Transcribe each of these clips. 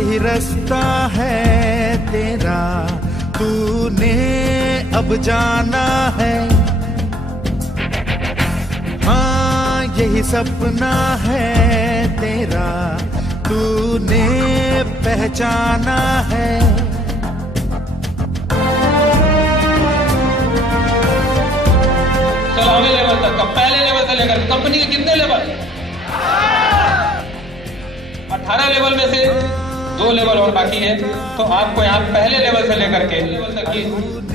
यही रास्ता है तेरा, तूने अब जाना है। हाँ यही सपना है तेरा, तूने पहचाना है। सोलहवें लेवल तक का, पहले लेवल से लेकर कंपनी के कितने लेवल? 18 लेवल में से 2 लेवल और बाकी है। तो आपको यहाँ पहले लेवल से लेकर के लेवल तक की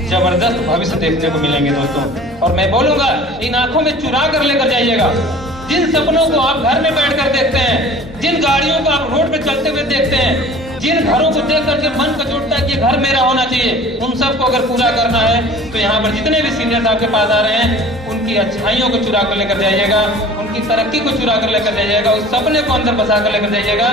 जबरदस्त भविष्य देखने को मिलेंगे दोस्तों। और मैं बोलूंगा, इन आंखों में चुरा कर लेकर जाइएगा। जिन सपनों को आप घर में बैठकर देखते हैं, जिन गाड़ियों को आप रोड पे चलते हुए देखते हैं, जिन घरों को देख करके मन कचोटता है कि घर मेरा होना चाहिए, उन सबको अगर पूरा करना है तो यहाँ पर जितने भी सीनियर्स आपके पास आ रहे हैं, उनकी अच्छाइयों को चुरा कर लेकर जाइएगा, उनकी तरक्की को चुरा कर लेकर जाइएगा, उस सपने को अंदर बसा कर लेकर जाइएगा।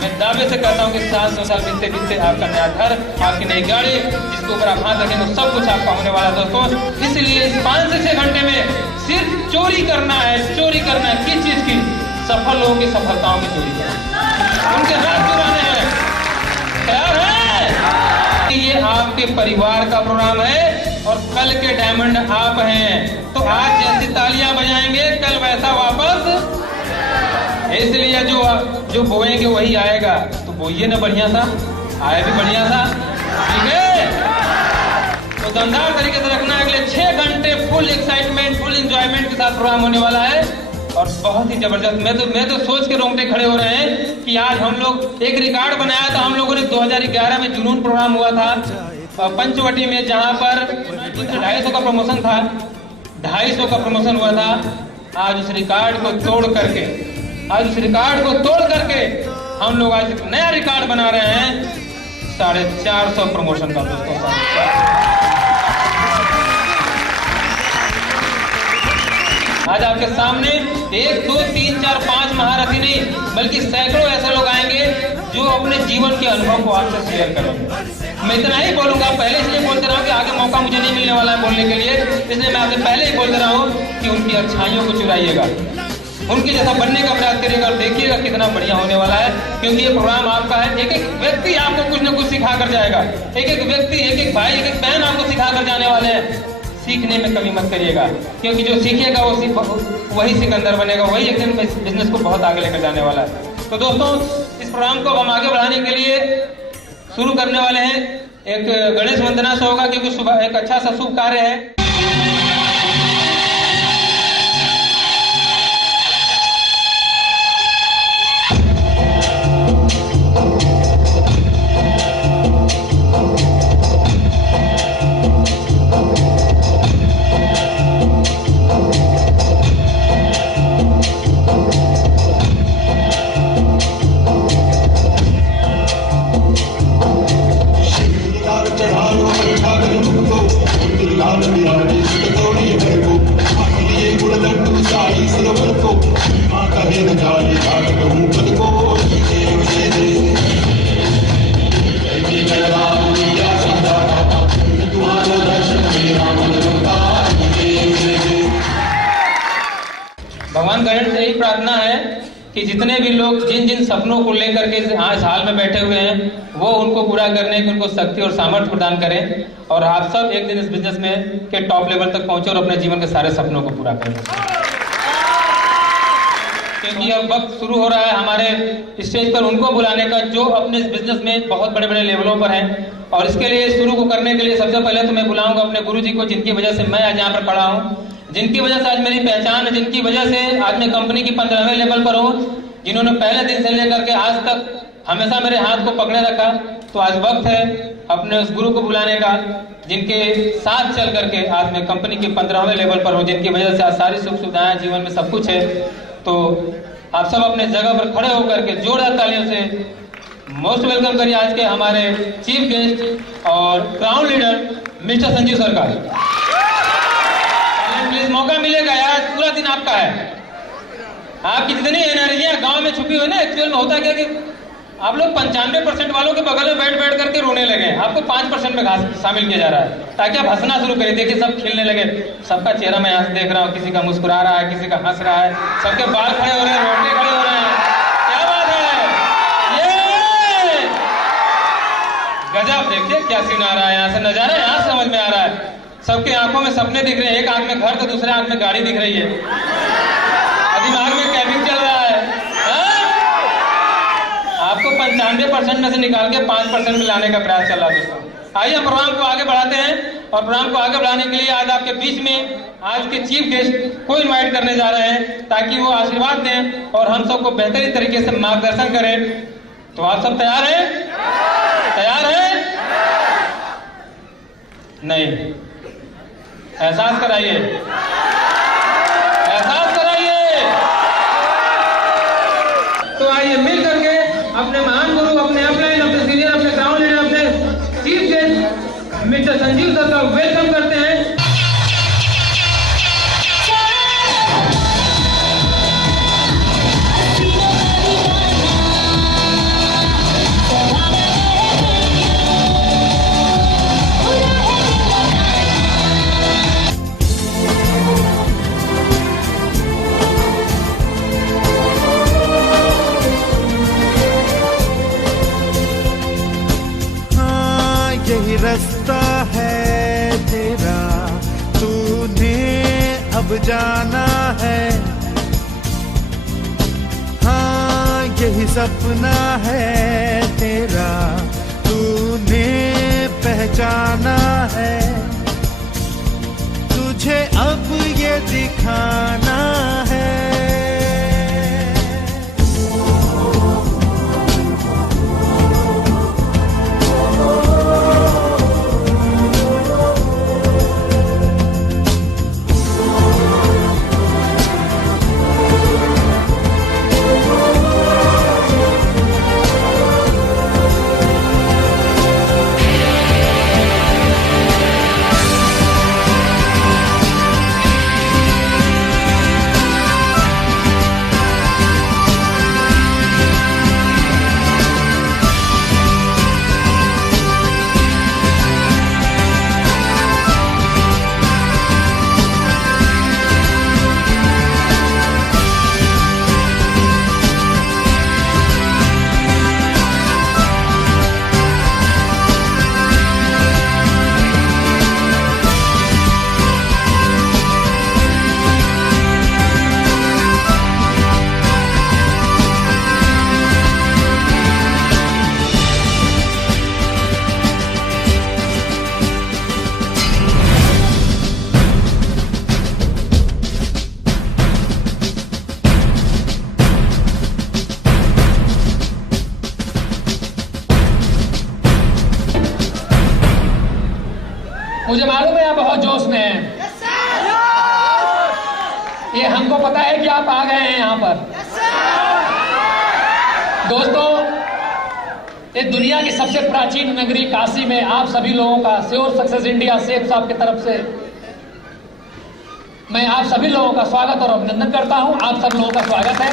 मैं दावे से कहता हूँ कि 700 साल बीतते बीतते आपका नया घर, आपकी नई गाड़ी, जिसके ऊपर आप हाथ रखेंगे, सब कुछ आपका होने वाला है दोस्तों। इसलिए इस 5 से 6 घंटे में सिर्फ चोरी करना है। चोरी करना है किस चीज की? सफल लोगों की सफलताओं की चोरी करना, उनके हाथ चुराने हैं। तैयार है? ये आपके परिवार का प्रोग्राम है और कल के डायमंड आप हैं। तो आज जैसी तालियां बजाएंगे, कल वैसा वापस। इसलिए जो बोएंगे वही आएगा। तो बोइए ना बढ़िया सा, आए भी बढ़िया सा, ठीक है? तो दमदार तरीके से रखना है। अगले 6 घंटे फुल एक्साइटमेंट, फुल एंजॉयमेंट के साथ प्रोग्राम होने वाला है और बहुत ही जबरदस्त। मैं तो सोच के रोंगटे खड़े हो रहे हैं कि आज हम लोग एक रिकॉर्ड बनाया था। हम लोगों ने 2011 में जुनून प्रोग्राम हुआ था पंचवटी में, जहां पर 250 का प्रमोशन था, 250 का प्रमोशन हुआ था। आज उस रिकॉर्ड को तोड़ करके हम लोग आज एक नया रिकॉर्ड बना रहे हैं, 450 प्रमोशन का दोस्तों। आज आपके सामने 1, 2, 3, 4, 5 महारथी नहीं, बल्कि सैकड़ों ऐसे लोग आएंगे जो अपने जीवन के अनुभव को आपसे शेयर करेंगे। मैं इतना ही बोलूंगा, पहले इसलिए बोलते रहा हूँ कि आगे मौका मुझे नहीं मिलने वाला है बोलने के लिए, इसलिए मैं आपसे पहले ही बोलते रहा हूँ कि उनकी अच्छाइयों को चुराइएगा, उनके जैसा बनने का प्रयास करिएगा और देखिएगा कितना बढ़िया होने वाला है। क्योंकि ये प्रोग्राम आपका है। एक एक व्यक्ति आपको कुछ न कुछ सिखा कर जाएगा। एक एक व्यक्ति, एक एक भाई, एक एक बहन आपको सिखा कर जाने वाले हैं। सीखने में कमी मत करिएगा, क्योंकि जो सीखेगा वही सिकंदर बनेगा, वही एक दिन बिजनेस को बहुत आगे लेकर जाने वाला है। तो दोस्तों, इस प्रोग्राम को हम आगे बढ़ाने के लिए शुरू करने वाले हैं। एक गणेश वंदना से होगा, क्योंकि सुबह एक अच्छा सा शुभ कार्य है। भगवान गणेश से यही प्रार्थना है कि जितने भी लोग जिन सपनों को लेकर के आज हाल में बैठे हुए हैं, वो उनको पूरा करने की उनको शक्ति और सामर्थ्य प्रदान करें और आप सब एक दिन इस बिजनेस में के टॉप लेवल तक पहुंचे और अपने जीवन के सारे सपनों को पूरा करें। क्योंकि अब वक्त शुरू हो रहा है हमारे स्टेज पर उनको बुलाने का जो अपने इस बिजनेस में बहुत बड़े बड़े लेवलों पर हैं। और इसके लिए शुरू को करने के लिए सबसे पहले तो मैं बुलाऊंगा अपने गुरु जी को, जिनकी वजह से मैं आज यहाँ पर खड़ा हूँ, जिनकी वजह से आज मेरी पहचान है, जिनकी वजह से आज मैं कंपनी की 15वें लेवल पर हूँ, जिन्होंने पहले दिन से लेकर के आज तक हमेशा मेरे हाथ को पकड़े रखा। तो आज वक्त है अपने उस गुरु को बुलाने का, जिनके साथ चल करके आज मैं कंपनी के 15वें लेवल पर हूँ, जिनकी वजह से आज सारी सुख सुविधाएं जीवन में सब कुछ है। तो आप सब अपने जगह पर खड़े होकर के जोरदार तालियों से मोस्ट वेलकम करिए आज के हमारे चीफ गेस्ट और क्राउन लीडर मिस्टर संजीव सरकार। प्लीज मौका मिलेगा यार, पूरा दिन आपका है। आपकी जितनी एनर्जियां गांव में छुपी हुई ना, एक्चुअल में होता क्या कि आप लोग 95% वालों के बगल में बैठ करके रोने लगे, आपको 5% में शामिल किया जा रहा है ताकि आप हंसना शुरू करें। देखिए सब खिलने लगे, सबका चेहरा मैं यहाँ देख रहा हूँ, किसी का मुस्कुरा रहा है, किसी का हंस रहा है, सबके बाल खड़े हो रहे हैं, रोटे खड़े हो रहे हैं। क्या बात है, ये गजब, देखिए क्या सीन आ रहा है, यहाँ से नजारा यहाँ समझ में आ रहा है। सबके आंखों में सपने दिख रहे हैं, एक आंख में घर तो दूसरे आंख में गाड़ी दिख रही है, दिमाग में कैबिन चल रहा है। आपको 95% में से निकाल के 5% में लाने का प्रयास चल रहा है दोस्तों। आइए हम प्रोग्राम को आगे बढ़ाते हैं, और प्रोग्राम को आगे बढ़ाने के लिए आज आपके बीच में आज के चीफ गेस्ट को इनवाइट करने जा रहे हैं, ताकि वो आशीर्वाद दें और हम सबको बेहतरीन तरीके से मार्गदर्शन करें। तो आप सब तैयार हैं? तैयार हैं? नहीं, एहसास कराइए, एहसास कराइए। तो आइए मिल करके अपने महान गुरु, अपने अपलाइन, अपने सीनियर, अपने ग्राउंड लीडर, अपने chief guest mister Sanjeev sir का वेलकम करते हैं। यही रास्ता है तेरा, तूने अब जाना है। हाँ यही सपना है तेरा, तूने पहचाना है। तुझे अब ये दिखाना है। मुझे मालूम है आप बहुत जोश में हैं। ये हमको पता है कि आप आ गए हैं यहाँ पर। दोस्तों, ये दुनिया की सबसे प्राचीन नगरी काशी में आप सभी लोगों का श्योर सक्सेस इंडिया शेख साहब की तरफ से मैं आप सभी लोगों का स्वागत और अभिनंदन करता हूं। आप सब लोगों का स्वागत है।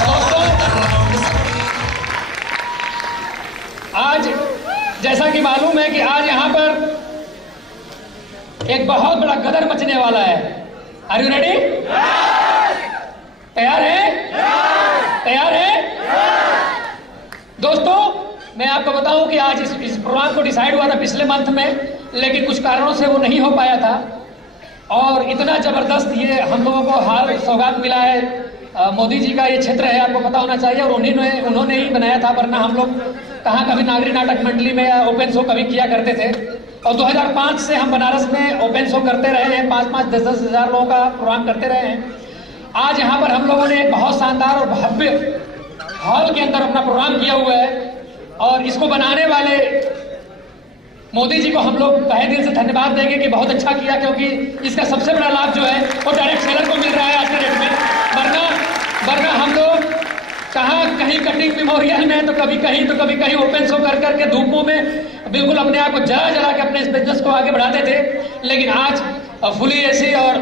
दोस्तों, आज जैसा कि मालूम है कि आज यहाँ पर एक बहुत बड़ा गदर मचने वाला है। Are you ready? तैयार है? तैयार है? दोस्तों, मैं आपको बताऊं कि आज इस प्रोग्राम को डिसाइड हुआ था पिछले मंथ में, लेकिन कुछ कारणों से वो नहीं हो पाया था। और इतना जबरदस्त ये हम लोगों को हाल सौगात मिला है। मोदी जी का ये क्षेत्र है, आपको पता होना चाहिए, और उन्होंने ही बनाया था, वरना हम लोग कहाँ कभी नागरी नाटक मंडली में या ओपन शो कभी किया करते थे। और 2005 से हम बनारस में ओपन शो करते रहे हैं, 5-5, 10-10 हज़ार लोगों का प्रोग्राम करते रहे हैं। आज यहाँ पर हम लोगों ने एक बहुत शानदार और भव्य हॉल के अंदर अपना प्रोग्राम किया हुआ है, और इसको बनाने वाले मोदी जी को हम लोग तहे दिल से धन्यवाद देंगे कि बहुत अच्छा किया, क्योंकि इसका सबसे बड़ा लाभ जो है वो डायरेक्ट सेलर को मिल रहा है आज के डेट में। वरना हम लोग कहाँ कहीं कटिंग मेमोरियल में तो कभी कहीं ओपन शो कर करके धूपों में बिल्कुल अपने आप को जला के अपने इस बिजनेस को आगे बढ़ाते थे। लेकिन आज फुली एसी और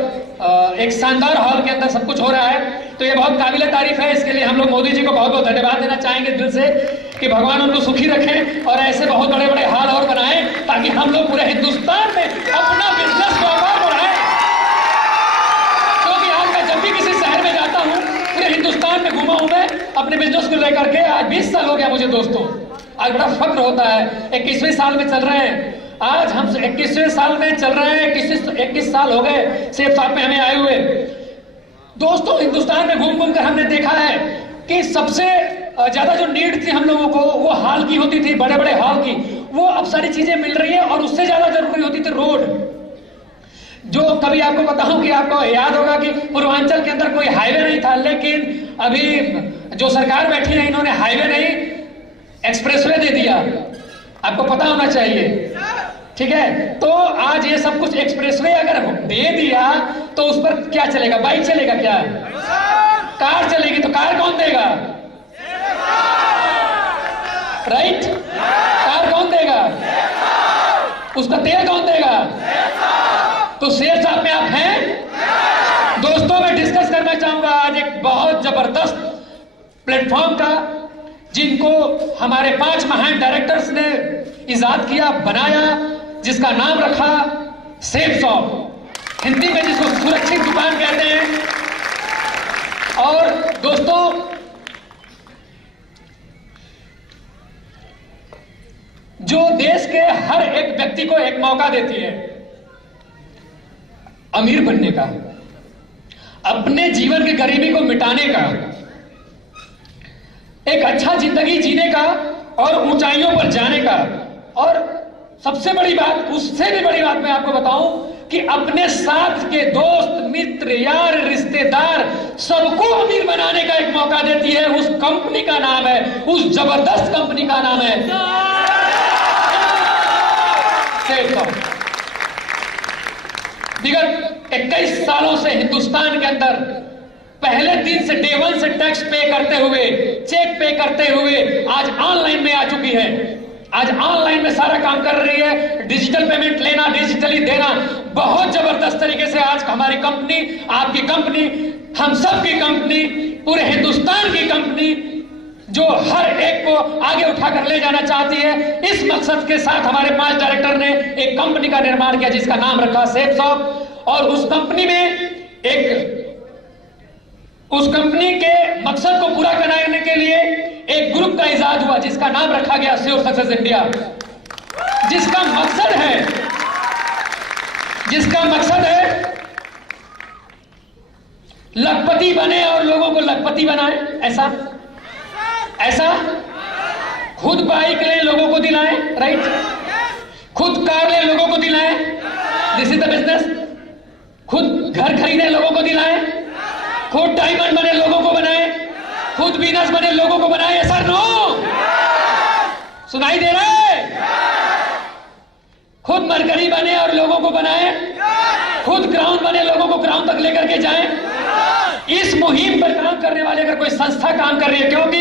एक शानदार हॉल के अंदर सब कुछ हो रहा है, तो ये बहुत काबिल तारीफ है। इसके लिए हम लोग मोदी जी को बहुत बहुत धन्यवाद देना चाहेंगे दिल से कि भगवान उनको सुखी रखें और ऐसे बहुत बड़े बड़े हॉल और बनाएं, ताकि हम लोग पूरे हिंदुस्तान में अपना बिजनेस को आगे बढ़ाएं। क्योंकि आज मैं जब भी किसी शहर में जाता हूँ, पूरे हिंदुस्तान में घूमा हूं मैं अपने बिजनेस को लेकर के। आज 20 साल हो गया मुझे दोस्तों, आज बड़ा फक्र होता है, 21वें साल में चल रहे हैं, आज हम 21वें साल में चल रहे हैं, 21 साल हो गए सेब साहब में हमें आए हुए। दोस्तों, हिंदुस्तान में घूम घूम कर हमने देखा है कि सबसे ज्यादा जो नीड थी हम लोगों को वो हाल की होती थी, बड़े बड़े हाल की, वो अब सारी चीजें मिल रही है और उससे ज्यादा जरूरी होती थी रोड। जो कभी आपको बताऊं कि आपको याद होगा कि पूर्वांचल के अंदर कोई हाईवे नहीं था, लेकिन अभी जो सरकार बैठी है इन्होंने हाईवे नहीं एक्सप्रेसवे दे दिया, आपको पता होना चाहिए, ठीक है। तो आज ये सब कुछ एक्सप्रेसवे अगर दे दिया तो उस पर क्या चलेगा? बाइक चलेगा क्या? कार चलेगी, तो कार कौन देगा? राइट? कार कौन देगा? उसका तेल कौन देगा? तो शेर साहब में आप हैं। दोस्तों, मैं डिस्कस करना चाहूंगा आज एक बहुत जबरदस्त प्लेटफॉर्म का, जिनको हमारे 5 महान डायरेक्टर्स ने इजाद किया, बनाया, जिसका नाम रखा सेफ शॉप, हिंदी में जिसको सुरक्षित दुकान कहते हैं। और दोस्तों, जो देश के हर एक व्यक्ति को एक मौका देती है अमीर बनने का, अपने जीवन की गरीबी को मिटाने का, एक अच्छा जिंदगी जीने का और ऊंचाइयों पर जाने का। और सबसे बड़ी बात, उससे भी बड़ी बात मैं आपको बताऊं कि अपने साथ के दोस्त, मित्र, यार, रिश्तेदार सबको अमीर बनाने का एक मौका देती है। उस कंपनी का नाम है, उस जबरदस्त कंपनी का नाम है सेफ शॉप। विगत 21 सालों से हिंदुस्तान के अंदर पहले दिन से डे 1 से टैक्स पे करते हुए, चेक पे करते हुए आज ऑनलाइन में आ चुकी है। आज ऑनलाइन में सारा काम कर रही है, डिजिटल पेमेंट लेना, डिजिटली देना, बहुत जबरदस्त तरीके से आज हमारी कंपनी, आपकी कंपनी, हम सब की कंपनी, पूरे हिंदुस्तान की कंपनी जो हर एक को आगे उठाकर ले जाना चाहती है, इस मकसद के साथ हमारे 5 डायरेक्टर ने एक कंपनी का निर्माण किया जिसका नाम रखा सेफ शॉप। और उस कंपनी के मकसद को पूरा कराने के लिए एक ग्रुप का इजाद हुआ जिसका नाम रखा गया श्योर सक्सेस इंडिया, जिसका मकसद है लखपति बने और लोगों को लखपति बनाए। ऐसा खुद बाइक ले लोगों को दिलाएं, राइट? खुद कार ले लोगों को दिलाएं, दिस इज द बिजनेस। खुद घर खरीदे लोगों को दिलाएं, खुद डायमंड बने लोगों को बनाए, खुद वीनस बने लोगों को बनाए। ऐसा नो, सुनाई दे रहा है? खुद मरकरी बने और लोगों को बनाए, खुद क्राउन बने लोगों को क्राउन तक लेकर के जाएं। इस मुहिम पर काम करने वाले अगर कोई संस्था काम कर रही है, क्योंकि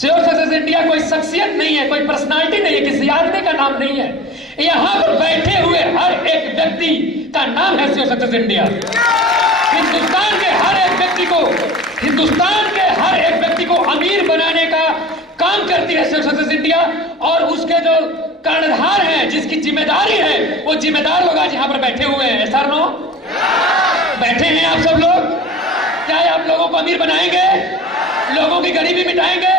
श्योर सक्सेस इंडिया कोई शख्सियत नहीं है, कोई पर्सनालिटी नहीं है, किसी आदमी का नाम नहीं है, यहां पर बैठे हुए हर एक व्यक्ति का नाम है श्योर सक्सेस इंडिया। हिंदुस्तान के हर एक व्यक्ति को अमीर बनाने का काम करती है श्योर सक्सेस इंडिया। और उसके जो कर्णधार हैं, जिसकी जिम्मेदारी है, वो जिम्मेदार लोग आज यहाँ पर बैठे हुए हैं। सर नो बैठे हैं आप सब लोग। क्या आप लोगों को अमीर बनाएंगे? लोगों की गरीबी मिटाएंगे?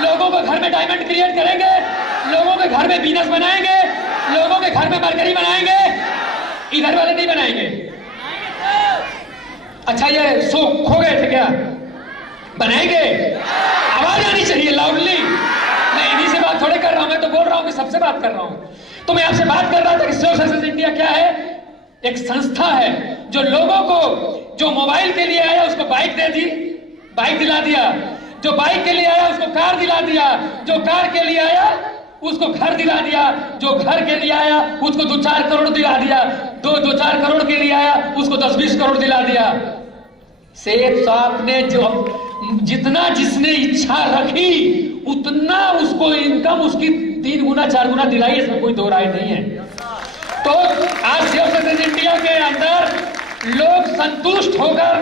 लोगों को घर में डायमंड क्रिएट करेंगे? लोगों के घर में वीनस बनाएंगे? लोगों के घर में मरकरी बनाएंगे? इधर वाले नहीं बनाएंगे। अच्छा, ये सो खो गए थे क्या? बनाएंगे? आवाज आनी चाहिए लाउडली। मैं इन्हीं से बात थोड़े कर रहा हूं, मैं तो बोल रहा हूं कि सबसे बात कर रहा हूं। तो मैं आपसे बात कर रहा था कि श्योर सक्सेस इंडिया क्या है? एक संस्था है जो लोगों को, जो मोबाइल के लिए आया उसको बाइक दे दी, बाइक दिला दिया, जो बाइक के लिए आया उसको कार दिला दिया, जो कार के लिए आया उसको घर दिला दिया, जो घर के लिए आया उसको 2-4 करोड़ दिला दिया, 2-4 करोड़ के लिए आया उसको 10-20 करोड़ दिला दिया। सेफ शॉप ने जो जितना जिसने इच्छा रखी उतना उसको इनकम उसकी 3 गुना 4 गुना दिलाई, इसमें कोई दो राय नहीं है। तो आज श्योर सक्सेस इंडिया के अंदर लोग संतुष्ट होकर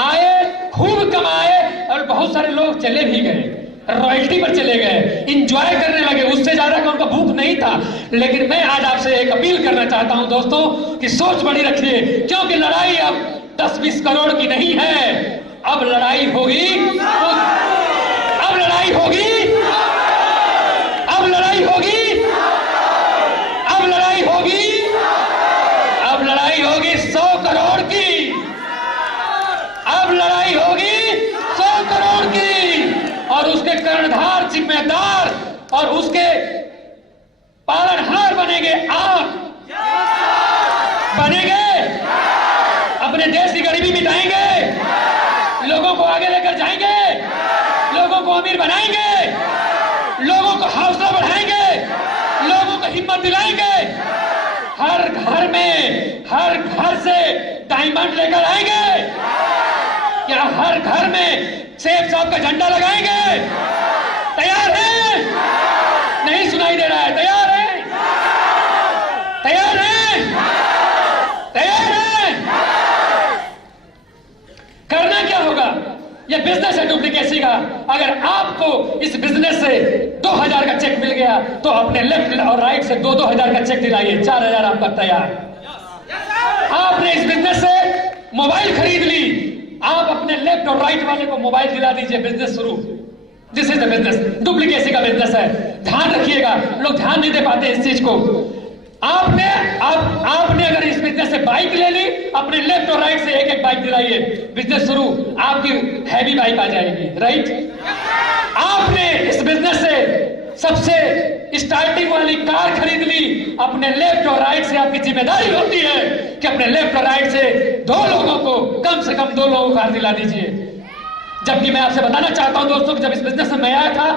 आए, खूब कमाए और बहुत सारे लोग चले भी गए, रॉयल्टी पर चले गए, इंजॉय करने लगे, उससे ज्यादा का उनका भूख नहीं था। लेकिन मैं आज आपसे एक अपील करना चाहता हूं दोस्तों कि सोच बड़ी रखिए, क्योंकि लड़ाई अब 10-20 करोड़ की नहीं है, अब लड़ाई होगी, अब लड़ाई होगी, अब लड़ाई होगी 100 करोड़ की, अब लड़ाई होगी 100 करोड़ की, और उसके कर्णधार जिम्मेदार और उसके पालनहार बनेंगे आप, बनेंगे, अपने देश की गरीबी मिटाएंगे, लोगों को आगे लेकर जाएंगे, लोगों को अमीर बनाएंगे, लोगों को हौसला बढ़ाएंगे, लोगों को हिम्मत दिलाएंगे, हर घर से डायमंड लेकर आएंगे, क्या हर घर में सेफ साहब का झंडा लगाएंगे? तैयार हैं? नहीं सुनाई दे रहा है, तैयार हैं? तैयार हैं? तैयार हैं? करना क्या होगा? ये बिजनेस है डुप्लीकेसी का। अगर आपको इस बिजनेस से 2000 का चेक मिल गया तो अपने लेफ्ट और राइट से 2-2000 का चेक दिलाइए, 4000 आपका तैयार। आपने इस बिजनेस से मोबाइल खरीद ली, आप अपने लेफ्ट और राइट वाले को मोबाइल दिला दीजिए, बिजनेस शुरू। This is the business, duplicacy का बिजनेस है। ध्यान रखिएगा, लोग ध्यान नहीं दे पाते इस चीज को। आपने अगर इस बिजनेस से बाइक ले ली, अपने लेफ्ट और राइट से एक बाइक दिलाइए, बिजनेस शुरू, आपकी हैवी बाइक आ जाएगी, राइट। आपने इस बिजनेस से सबसे स्टार्टिंग वाली कार खरीद ली, अपने लेफ्ट और राइट से आपकी जिम्मेदारी होती है कि अपने लेफ्ट और राइट से 2 लोगों को, कम से कम 2 लोगों को कार दिला दीजिए। जबकि मैं आपसे बताना चाहता हूं दोस्तों कि जब इस बिजनेस में मैं आया था,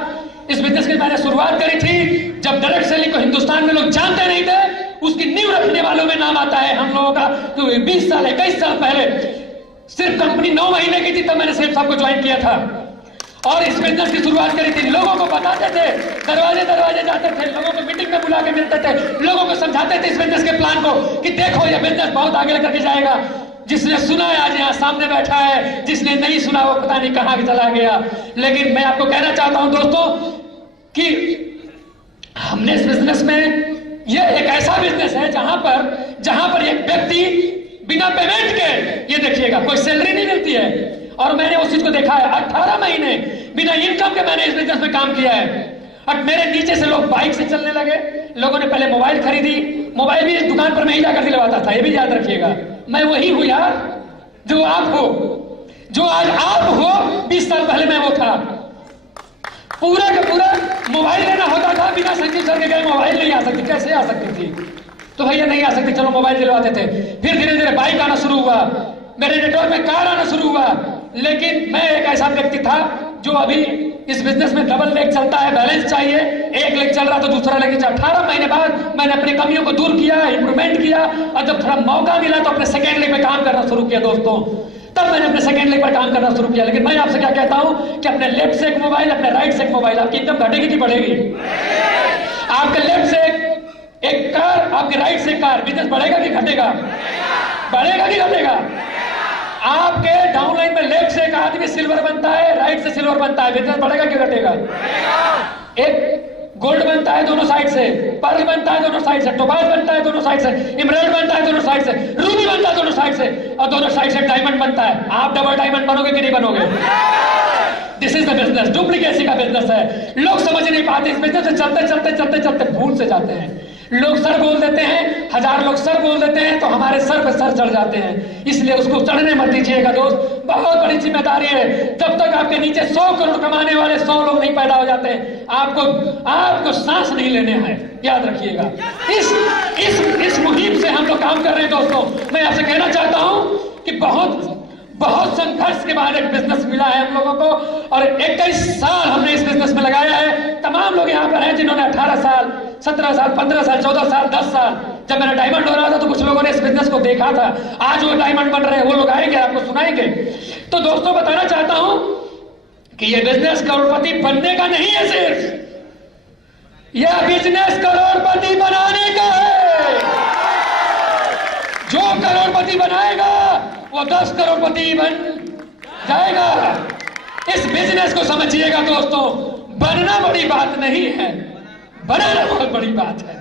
इस बिजनेस की मैंने शुरुआत करी थी जब डायरेक्ट सेलिंग को हिंदुस्तान में लोग जानते नहीं थे, उसकी नींव रखने वालों में नाम आता है हम लोगों का। तो 20 साल 21 साल पहले सिर्फ कंपनी 9 महीने की थी, तब मैंने सेठ साहब को ज्वाइन किया था और इस बिजनेस की शुरुआत करी थी। लोगों को बताते थे, दरवाजे जाते थे, लोगों को मीटिंग में बुला के मिलते थे, लोगों को समझाते थे इस बिजनेस के प्लान को कि देखो ये बिजनेस बहुत आगे लेकर के जाएगा। जिसने सुना है आज यहाँ सामने बैठा है, जिसने नहीं सुना वो पता नहीं कहाँ चला गया। लेकिन मैं आपको कहना चाहता हूं दोस्तों कि हमने इस बिजनेस में, ये एक ऐसा बिजनेस है जहां पर एक व्यक्ति बिना पेमेंट के, ये देखिएगा, कोई सैलरी नहीं मिलती है। और मैंने उस चीज को देखा है, 18 महीने बिना इनकम के मैंने इस बिजनेस में काम किया है। और मेरे नीचे से लोग बाइक से चलने लगे, लोगों ने पहले मोबाइल खरीदी, मोबाइल भी इस दुकान पर मैं ही जाकर दिलवाता था, ये भी याद रखिएगा। मैं वही हूं यार जो आप हो, जो आज आप हो, 20 साल पहले मैं वो था। पूरा का पूरा मोबाइल लेना होता था, बिना संजीव सर के गए मोबाइल नहीं आ सकती, कैसे आ सकती थी? तो भैया नहीं आ सकती, चलो मोबाइल दिलवाते थे। फिर धीरे धीरे बाइक आना शुरू हुआ, मेरे नेटवर्क में कार आना शुरू हुआ। लेकिन मैं एक ऐसा व्यक्ति था जो अभी इस बिजनेस में डबल लेग चलता है, बैलेंस चाहिए, एक लेग चल रहा तो दूसरा लेग चाहिए। 18 महीने बाद मैंने अपनी कमियों को दूर किया, इंप्रूवमेंट किया, और जब थोड़ा मौका मिला तो अपने सेकेंड लेग में काम करना शुरू किया दोस्तों। तब मैंने अपने सेकेंड लेग पर काम करना शुरू किया। लेकिन मैं आपसे क्या कहता हूं कि अपने लेफ्ट से एक मोबाइल, अपने राइट से एक मोबाइल, आपकी इनकम घटेगी कि बढ़ेगी? आपके लेफ्ट से एक कार, आपके राइट से कार, बिजनेस बढ़ेगा कि घटेगा? बढ़ेगा कि घटेगा? आपके डाउनलाइन में लेफ्ट से एक आदमी सिल्वर बनता है, राइट से सिल्वर बनता है, बिजनेस बढ़ेगा कि घटेगा? एक गोल्ड बनता है दोनों साइड से, पर्ल बनता है दोनों साइड से, टोपाज बनता है दोनों साइड से, इमराल्ड बनता है दोनों साइड से, रूबी बनता है दोनों साइड से, और दोनों साइड से डायमंड बनता है। आप डबल डायमंड बनोगे कि नहीं बनोगे? This is the business, duplicacy का बिजनेस है। लोग समझ नहीं पाते, इस बिजनेस से चलते भूल से जाते हैं। लोग सर बोल देते हैं, 1000 लोग सर बोल देते हैं तो हमारे सर पे सर चढ़ जाते हैं। इसलिए उसको चढ़ने मत दीजिएगा दोस्त, बहुत बड़ी जिम्मेदारी है। जब तक आपके नीचे 100 करोड़ कमाने वाले 100 लोग नहीं पैदा हो जाते, आपको सांस नहीं लेने हैं, याद रखिएगा। इस मुहिम से हम लोग काम कर रहे हैं दोस्तों। मैं आपसे कहना चाहता हूं कि बहुत संघर्ष के बाद एक बिजनेस मिला है हम लोगों को, और 21 साल हमने इस बिजनेस में लगाया है। तमाम लोग यहाँ पर हैं जिन्होंने 18 साल, 17 साल, 15 साल, 14 साल, 10 साल, जब मेरा डायमंड हो रहा था तो कुछ लोगों ने इस बिजनेस को देखा था। आज वो डायमंड बन रहे हैं, वो लोग आएंगे, आपको सुनाएंगे। तो दोस्तों बताना चाहता हूं कि ये बिजनेस करोड़पति बनने का नहीं है, सिर्फ यह बिजनेस करोड़पति बनाने का है। जो करोड़पति बनाएगा वो 10 करोड़पति बन जाएगा। इस बिजनेस को समझिएगा दोस्तों, बनना बड़ी बात नहीं है, बनाना बहुत बड़ी बात है।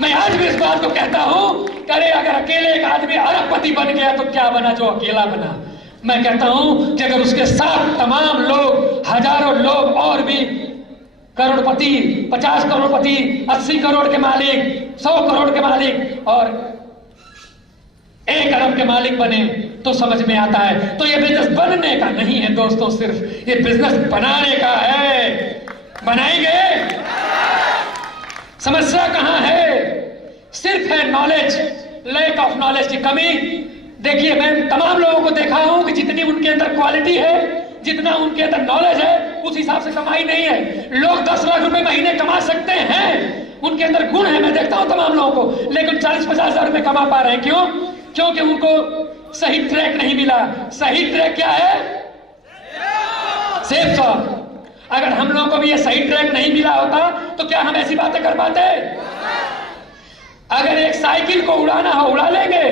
मैं आज भी इस बात को कहता हूं कि अरे अगर अकेले एक आदमी अरबपति बन गया तो क्या बना जो अकेला बना। मैं कहता हूं कि अगर उसके साथ तमाम लोग, हजारों लोग और भी करोड़पति, 50 करोड़पति, 80 करोड़ के मालिक, 100 करोड़ के मालिक और के मालिक बने तो समझ में आता है। तो ये बिजनेस बनने का नहीं है दोस्तों, सिर्फ ये बिजनेस बनाने का है। बनाएंगे? समस्या कहां है? सिर्फ है नॉलेज, लैक ऑफ नॉलेज की कमी। देखिए, मैं तमाम लोगों को देखा हूं कि जितनी उनके अंदर क्वालिटी है, जितना उनके अंदर नॉलेज है, उस हिसाब से कमाई नहीं है। लोग 10 लाख रुपए महीने कमा सकते हैं, उनके अंदर गुण है, मैं देखता हूं तमाम लोगों को, लेकिन 40-50 हजार रुपए कमा पा रहे हैं। क्यों? क्योंकि उनको सही ट्रैक नहीं मिला। सही ट्रैक क्या है? Safe shop. अगर हम लोगों को भी ये सही ट्रैक नहीं मिला होता तो क्या हम ऐसी बातें कर पाते? अगर एक साइकिल को उड़ाना हो, उड़ा लेंगे?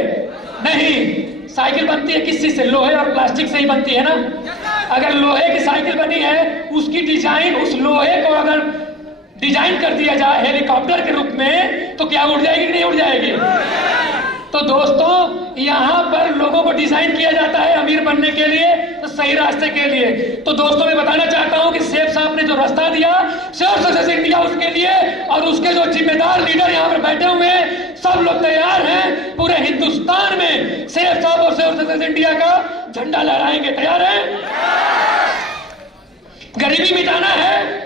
नहीं। साइकिल बनती है किस चीज से? लोहे और प्लास्टिक से ही बनती है ना। अगर लोहे की साइकिल बनी है, उसकी डिजाइन, उस लोहे को अगर डिजाइन कर दिया जाए हेलीकॉप्टर के रूप में, तो क्या उड़ जाएगी कि नहीं उड़ जाएगी? तो दोस्तों, यहां पर लोगों को डिजाइन किया जाता है अमीर बनने के लिए, तो सही रास्ते के लिए। तो दोस्तों, मैं बताना चाहता हूं कि सेफ साहब ने जो रास्ता दिया सेफ सक्सेस इंडिया उसके लिए, और उसके जो जिम्मेदार लीडर यहां पर बैठे हुए हैं, सब लोग तैयार हैं। पूरे हिंदुस्तान में सेफ साहब और सेफ सक्सेस इंडिया का झंडा लहराएंगे। तैयार है? गरीबी मिटाना है?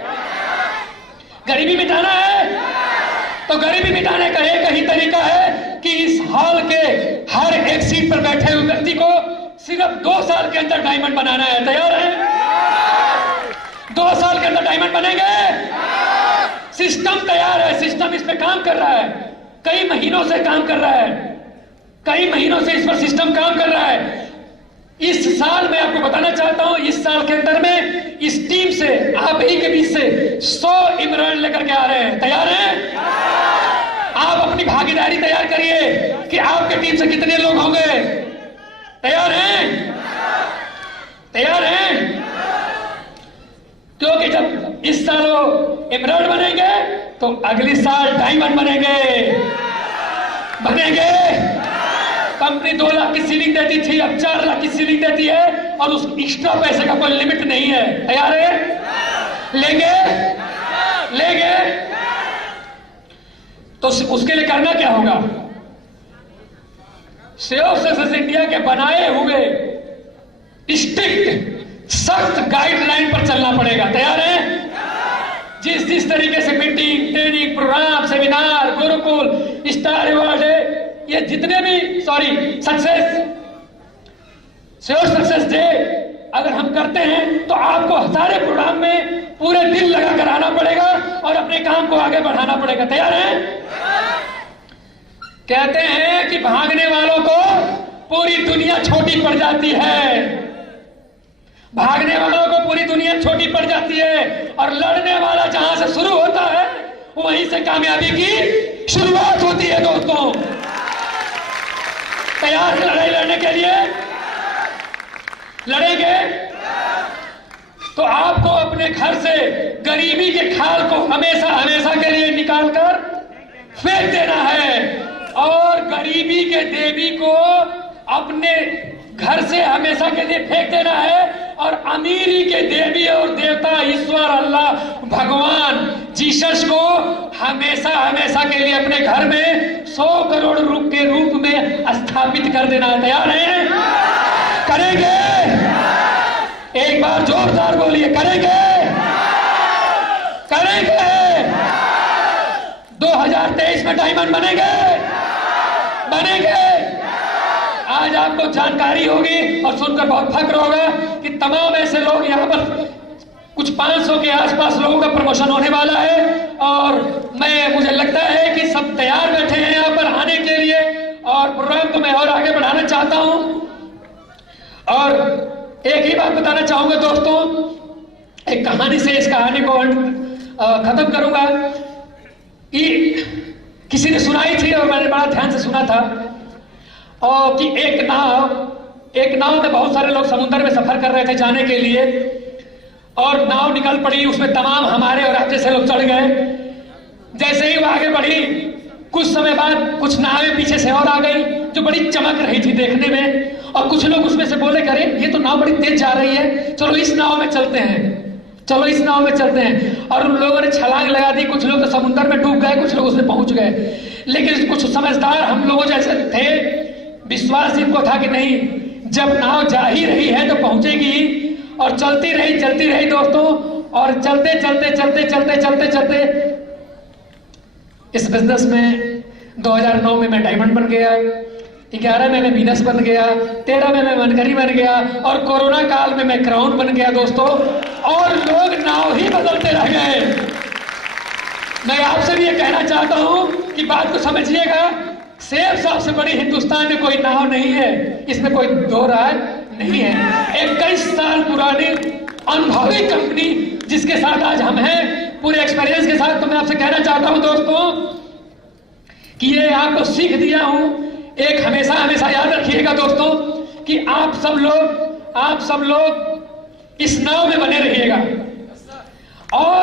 गरीबी मिटाना है? तो गरीबी मिटाने का एक ही तरीका है कि इस हॉल के हर एक सीट पर बैठे हुए व्यक्ति को सिर्फ 2 साल के अंदर डायमंड बनाना है। तैयार है? 2 साल के अंदर डायमंड बनेंगे। सिस्टम तैयार है, सिस्टम इस पे काम कर रहा है, कई महीनों से काम कर रहा है, कई महीनों से इस पर सिस्टम काम कर रहा है। इस साल मैं आपको बताना चाहता हूं, इस साल के अंदर में इस टीम से, आप ही के बीच से 100 इमराल्ड लेकर के आ रहे हैं। तैयार हैं? आप अपनी भागीदारी तैयार करिए कि आपके टीम से कितने लोग होंगे। तैयार हैं? तैयार हैं? क्योंकि जब इस साल वो इमराल्ड बनेंगे तो अगली साल डायमंड बनेंगे। कंपनी 2 लाख की सीलिंग देती थी, अब 4 लाख की सीलिंग देती है, और उस एक्स्ट्रा पैसे का कोई लिमिट नहीं है। तैयार है? लेंगे? तो उसके लिए करना क्या होगा? सेफ सक्सेस इंडिया के बनाए हुए स्ट्रिक्ट सख्त गाइडलाइन पर चलना पड़ेगा। तैयार है? जिस तरीके से meeting, training, program, seminar, gurukul, star reward है, ये जितने भी सक्सेस डे अगर हम करते हैं तो आपको सारे प्रोग्राम में पूरे दिल लगा कर आना पड़ेगा और अपने काम को आगे बढ़ाना पड़ेगा। तैयार है? कहते हैं कि भागने वालों को पूरी दुनिया छोटी पड़ जाती है, भागने वालों को पूरी दुनिया छोटी पड़ जाती है, और लड़ने वाला जहां से शुरू होता है वहीं से कामयाबी की शुरुआत होती है। दोस्तों, तैयार है लड़ाई लड़ने के लिए? लड़ेंगे? तो आपको अपने घर से गरीबी के खाल को हमेशा के लिए निकालकर फेंक देना है, और गरीबी के देवी को अपने घर से हमेशा के लिए फेंक देना है, और अमीरी के देवी और देवता ईश्वर अल्लाह भगवान जीसस को हमेशा के लिए अपने घर में 100 करोड़ के रूप में स्थापित कर देना। तैयार हैं? करेंगे? एक बार जोरदार बोलिए, करेंगे? 2023 में डायमंड बनेंगे? आज आपको जानकारी होगी और सुनकर बहुत फक्र होगा कि तमाम ऐसे लोग यहाँ पर कुछ 500 के आसपास लोगों का प्रमोशन होने वाला है, और मुझे लगता है कि सब तैयार बैठे हैं यहाँ पर आने के लिए, और प्रोग्राम को मैं और आगे बढ़ाना चाहता हूँ। और एक ही बात बताना चाहूंगा दोस्तों, एक कहानी से इस कहानी को खत्म करूंगा। कि किसी ने सुनाई थी और मैंने बड़ा ध्यान से सुना था, और कि एक नाव में बहुत सारे लोग समुद्र में सफर कर रहे थे जाने के लिए, और नाव निकल पड़ी, उसमें तमाम हमारे और आप जैसे लोग चढ़ गए। जैसे ही वो आगे बढ़ी, कुछ समय बाद कुछ नावें पीछे से और आ गई जो बड़ी चमक रही थी देखने में, और कुछ लोग उसमें से बोले, करे ये तो नाव बड़ी तेज जा रही है, चलो इस नाव में चलते हैं। और उन लोगों ने छलांग लगा दी। कुछ लोग तो समुद्र में डूब गए, कुछ लोग उसमें पहुंच गए। लेकिन कुछ समझदार हम लोगों जैसे थे विश्वास इनको था कि नहीं, जब नाव जा ही रही है तो पहुंचेगी, और चलती रही दोस्तों, और चलते इस बिजनेस में 2009 में मैं डायमंड बन गया, 11 में मैं वीनस बन गया, 13 में मैं मनकरी बन गया, और कोरोना काल में मैं क्राउन बन गया दोस्तों, और लोग नाव ही बदलते रह गए। मैं आपसे भी ये कहना चाहता हूं कि बात को समझिएगा, सेब सबसे बड़ी हिंदुस्तान में कोई नाव नहीं है, इसमें कोई दो राय नहीं है। 21 साल पुरानी अनुभवी कंपनी जिसके साथ आज हम हैं, पूरे एक्सपीरियंस के साथ, तो मैं आपसे कहना चाहता हूं दोस्तों कि ये आपको सीख दिया हूं। एक हमेशा याद रखिएगा दोस्तों कि आप सब लोग इस नाव में बने रहिएगा और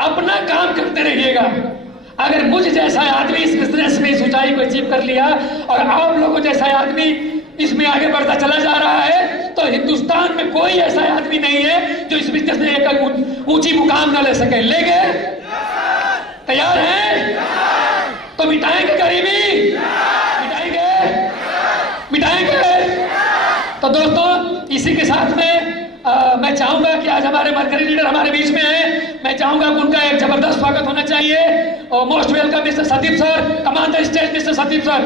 अपना काम करते रहिएगा। अगर मुझ जैसा आदमी इस बिजनेस में इस ऊंचाई को अचीव कर लिया और आप लोगों जैसा आदमी इसमें आगे बढ़ता चला जा रहा है, तो हिंदुस्तान में कोई ऐसा आदमी नहीं है जो इस बिजनेस में एक ऊंची मुकाम न ले सके। लेंगे? तैयार हैं? तो मिटाएंगे गरीबी, मिटाएंगे। तो दोस्तों इसी के साथ में मैं चाहूंगा कि आज हमारे मरकरी लीडर हमारे बीच में हैं, मैं चाहूंगा कि उनका एक जबरदस्त स्वागत होना चाहिए। और most welcome mister Sadeep sir, come on the stage mister Sadeep sir.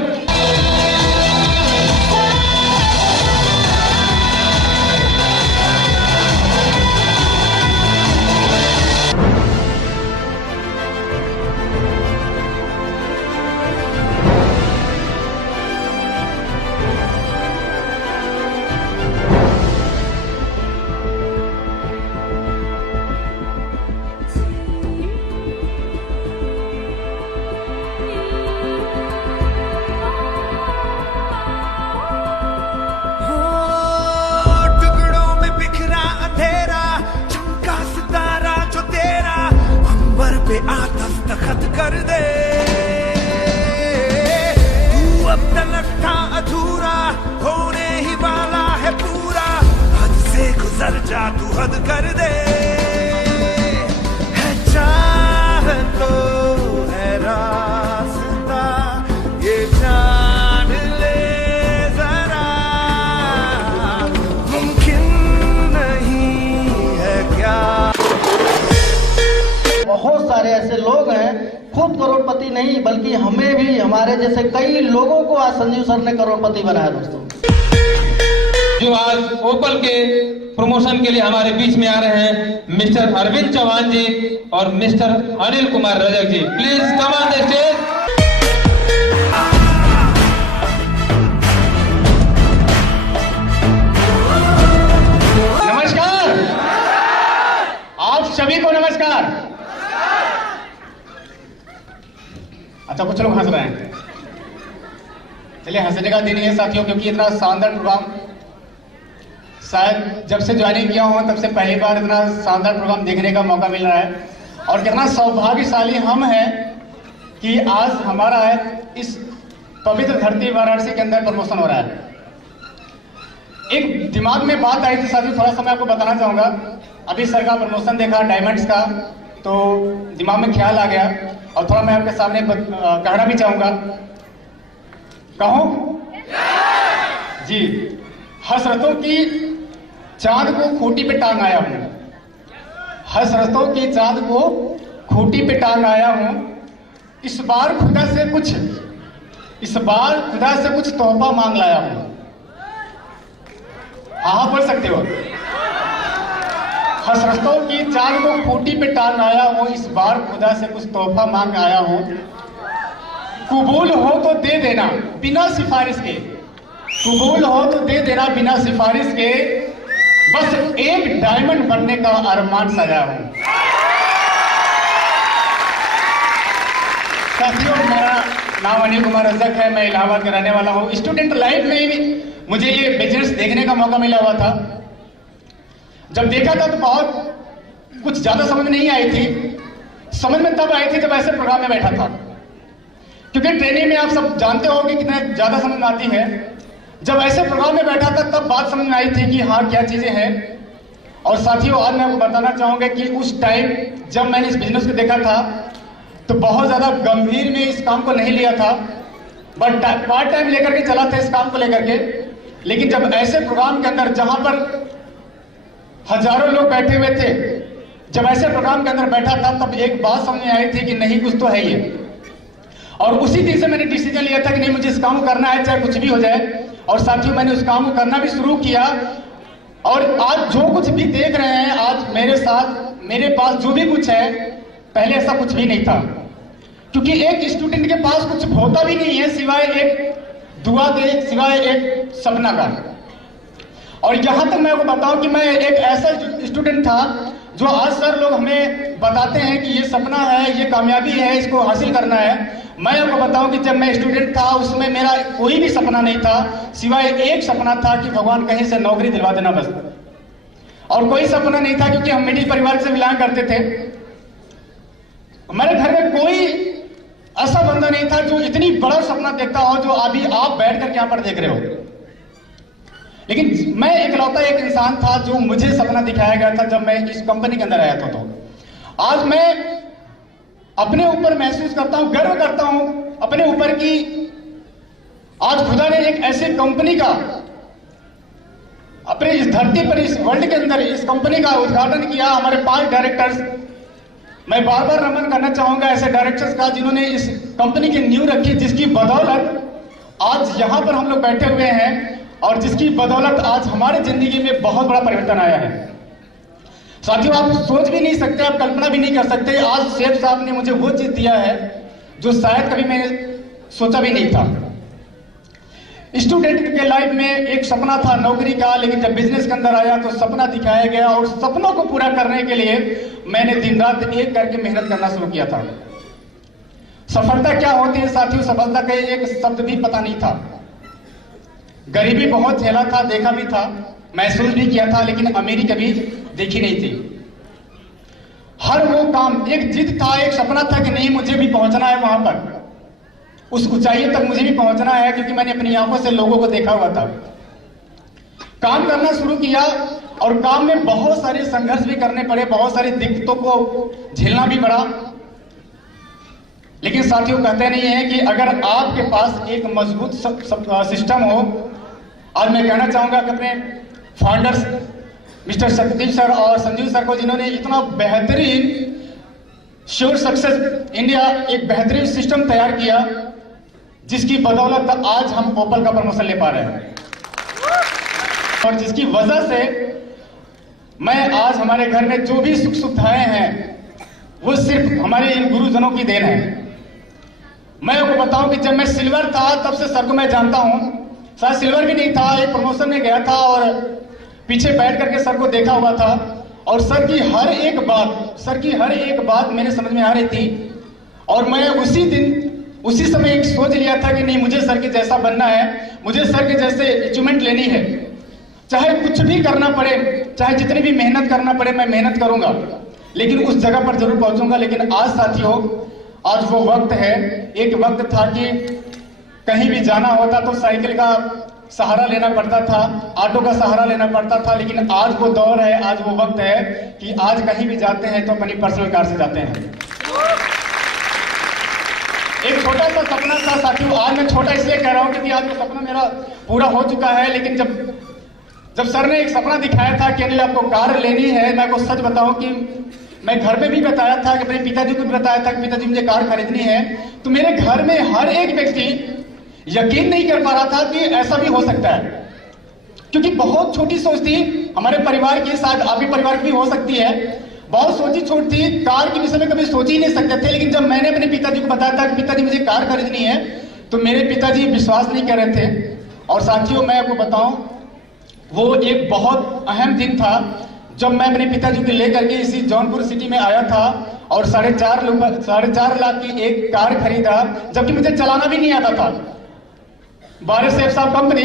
दस्तखत कर दे, तू अब तलक था अधूरा, होने ही वाला है पूरा, हद से गुजर जा तू हद कर दे। है चाह तो है रास्ता, ये जान ले जरा, मुमकिन नहीं है क्या। बहुत सारे ऐसे लोग हैं, खुद करोड़पति नहीं बल्कि हमें भी, हमारे जैसे कई लोगों को आज संजीव सर ने करोड़पति बनाया दोस्तों। जो आज ओपल के प्रमोशन के लिए हमारे बीच में आ रहे हैं मिस्टर अरविंद चौहान जी और mister Anil Kumar Rajak ji, please come on the stage. नमस्कार, आप सभी को नमस्कार। अच्छा, कुछ लोग हंस रहे हैं, चलिए हंसने का दिन है साथियों, क्योंकि इतना शानदार प्रोग्राम शायद जब से ज्वाइनिंग किया हूं तब से पहली बार इतना शानदार प्रोग्राम देखने का मौका मिल रहा है। और कितना सौभाग्यशाली हम हैं कि आज हमारा इस पवित्र धरती वाराणसी के अंदर प्रमोशन हो रहा है। एक दिमाग में बात आई थी साथियों, थोड़ा सा मैं आपको बताना चाहूंगा। अभी सर का प्रमोशन देखा डायमंड्स का, तो दिमाग में ख्याल आ गया और थोड़ा मैं आपके सामने कहना भी चाहूंगा। कहूं जी, हसरतों की चांद को खूंटी पे टांग आया हूं, हसरतों की चांद को खूंटी पे टांग आया हूं। इस बार खुदा से कुछ तोहफा मांग लाया हूं। हाँ बोल सकते हो। हसरतों की चांद को खूंटी पे टांग आया हूं, इस बार खुदा से कुछ तोहफा मांग आया हूं। कबूल हो तो दे देना बिना सिफारिश के, कबूल हो तो दे देना बिना सिफारिश के, बस एक डायमंड बनने का अरमान सजा हूं। साथियों, मेरा नाम अनिल कुमार रजक है, मैं इलाहाबाद का रहने वाला हूं। स्टूडेंट लाइफ में ही मुझे ये बिजनेस देखने का मौका मिला हुआ था। जब देखा था तो बहुत कुछ ज्यादा समझ नहीं आई थी, समझ में तब आई थी जब ऐसे प्रोग्राम में बैठा था, क्योंकि ट्रेनिंग में आप सब जानते हो कि कितना ज्यादा समझ में आती है। जब ऐसे प्रोग्राम में बैठा था तब बात समझ में आई थी कि हाँ क्या चीजें हैं। और साथियों, आज मैं आपको बताना चाहूंगा कि उस टाइम जब मैंने इस बिजनेस को देखा था तो बहुत ज्यादा गंभीर में इस काम को नहीं लिया था, बट पार्ट टाइम लेकर के चला था इस काम को लेकर के। लेकिन जब ऐसे प्रोग्राम के अंदर जहां पर हजारों लोग बैठे हुए थे, जब ऐसे प्रोग्राम के अंदर बैठा था, तब एक बात समझ में आई थी कि नहीं, कुछ तो है ये। और उसी दिन से मैंने डिसीजन लिया था कि नहीं, मुझे इस काम को करना है, चाहे कुछ भी हो जाए। और साथियों, मैंने उस काम को करना भी शुरू किया। और आज जो कुछ भी देख रहे हैं, आज मेरे साथ, मेरे पास जो भी कुछ है, पहले ऐसा कुछ भी नहीं था। क्योंकि एक स्टूडेंट के पास कुछ होता भी नहीं है सिवाय एक दुआ के, सिवाय एक सपना का। और यहां तक मैं आपको बताऊं कि मैं एक ऐसा स्टूडेंट था जो आज सर लोग हमें बताते हैं कि ये सपना है, ये कामयाबी है, इसको हासिल करना है। मैं आपको बताऊं कि जब मैं स्टूडेंट था, उसमें मेरा कोई भी सपना नहीं था, सिवाय एक सपना था कि भगवान कहीं से नौकरी दिलवा देना, बस। और कोई सपना नहीं था, क्योंकि हम मिडिल परिवार से बिलोंग करते थे। हमारे घर में कोई ऐसा बंदा नहीं था जो इतनी बड़ा सपना देखता हो जो अभी आप बैठ कर यहां पर देख रहे हो। लेकिन मैं इकलौता एक इंसान था जो मुझे सपना दिखाया गया था जब मैं इस कंपनी के अंदर आया था। तो आज मैं अपने ऊपर महसूस करता हूं, गर्व करता हूं अपने ऊपर कि आज खुदा ने एक ऐसी कंपनी का अपने इस धरती पर, इस वर्ल्ड के अंदर इस कंपनी का उद्घाटन किया। हमारे 5 डायरेक्टर्स, मैं बार बार नमन करना चाहूंगा ऐसे डायरेक्टर्स का जिन्होंने इस कंपनी की नींव रखी, जिसकी बदौलत आज यहां पर हम लोग बैठे हुए हैं और जिसकी बदौलत आज हमारी जिंदगी में बहुत बड़ा परिवर्तन आया है। साथियों, आप सोच भी नहीं सकते, आप कल्पना भी नहीं कर सकते, आज शेख साहब ने मुझे वो चीज दिया है जो शायद कभी मैंने सोचा भी नहीं था। स्टूडेंट के लाइफ में एक सपना था नौकरी का, लेकिन जब बिजनेस के अंदर आया तो सपना दिखाया गया। और सपनों को पूरा करने के लिए मैंने दिन रात एक करके मेहनत करना शुरू किया था। सफलता क्या होती है साथियों, सफलता का एक शब्द भी पता नहीं था। गरीबी बहुत झेला था, देखा भी था, महसूस भी किया था, लेकिन अमीरी कभी देखी नहीं थी। हर वो काम एक जिद था, एक सपना था कि नहीं, मुझे भी पहुंचना है वहां पर, उस ऊंचाई तक मुझे भी पहुंचना है, क्योंकि मैंने अपनी आंखों से लोगों को देखा हुआ था। काम करना शुरू किया और काम में बहुत सारे संघर्ष भी करने पड़े, बहुत सारी दिक्कतों को झेलना भी पड़ा। लेकिन साथियों, कहते नहीं है कि अगर आपके पास एक मजबूत सिस्टम हो, आज मैं कहना चाहूंगा कि अपने फाउंडर्स मिस्टर सत्यदीप सर और संजीव सर को, जिन्होंने इतना बेहतरीन श्योर सक्सेस इंडिया एक बेहतरीन सिस्टम तैयार किया, जिसकी बदौलत आज हम ओपल का प्रमोशन ले पा रहे हैं। और जिसकी वजह से मैं आज हमारे घर में जो भी सुख सुविधाएं हैं वो सिर्फ हमारे इन गुरुजनों की देन है। मैं आपको बताऊं कि जब मैं सिल्वर था तब से सर को मैं जानता हूं, शायद सिल्वर भी नहीं था, एक प्रमोशन में गया था और पीछे बैठ करके सर को देखा हुआ था। और सर की हर एक बात मेरे समझ में आ रही थी। और मैं उसी दिन उसी समय एक सोच लिया था कि नहीं, मुझे सर के जैसा बनना है, मुझे सर के जैसे अचीवमेंट लेनी है। चाहे कुछ भी करना पड़े, चाहे जितनी भी मेहनत करना पड़े, मैं मेहनत करूंगा, लेकिन उस जगह पर जरूर पहुंचूंगा। लेकिन आज साथियों, आज वो वक्त है। एक वक्त था कि कहीं भी जाना होता तो साइकिल का सहारा लेना पड़ता था, ऑटो का सहारा लेना पड़ता था। लेकिन आज वो दौर है, आज वो वक्त है कि आज कहीं भी जाते हैं तो अपनी पर्सनल कार से जाते हैं। एक छोटा सा सपना था साथियों, आज मैं छोटा इसलिए कह रहा हूं क्योंकि आज वो सपना मेरा पूरा हो चुका है। लेकिन जब सर ने एक सपना दिखाया था कि अनिल आपको कार लेनी है, मैं आपको सच बताऊं कि मैं घर में भी बताया था, कि अपने पिताजी को भी बताया था कि पिताजी मुझे कार खरीदनी है, तो मेरे घर में हर एक व्यक्ति यकीन नहीं कर पा रहा था कि ऐसा भी हो सकता है। क्योंकि बहुत छोटी सोच थी हमारे परिवार की, शायद आपके परिवार की भी हो सकती है, बहुत सोची छोट थी, कार के विषय में कभी सोच ही नहीं सकते थे। लेकिन जब मैंने अपने पिताजी को बताया था कि पिताजी मुझे कार खरीदनी है, तो मेरे पिताजी विश्वास नहीं कर रहे थे। और साथियों, मैं आपको बताऊं, वो एक बहुत अहम दिन था जब मैं अपने पिताजी को लेकर के इसी जौनपुर सिटी में आया था और 4.5 लाख की एक कार खरीदा, जबकि मुझे चलाना भी नहीं आता था। बारिश सेफ साहब कंपनी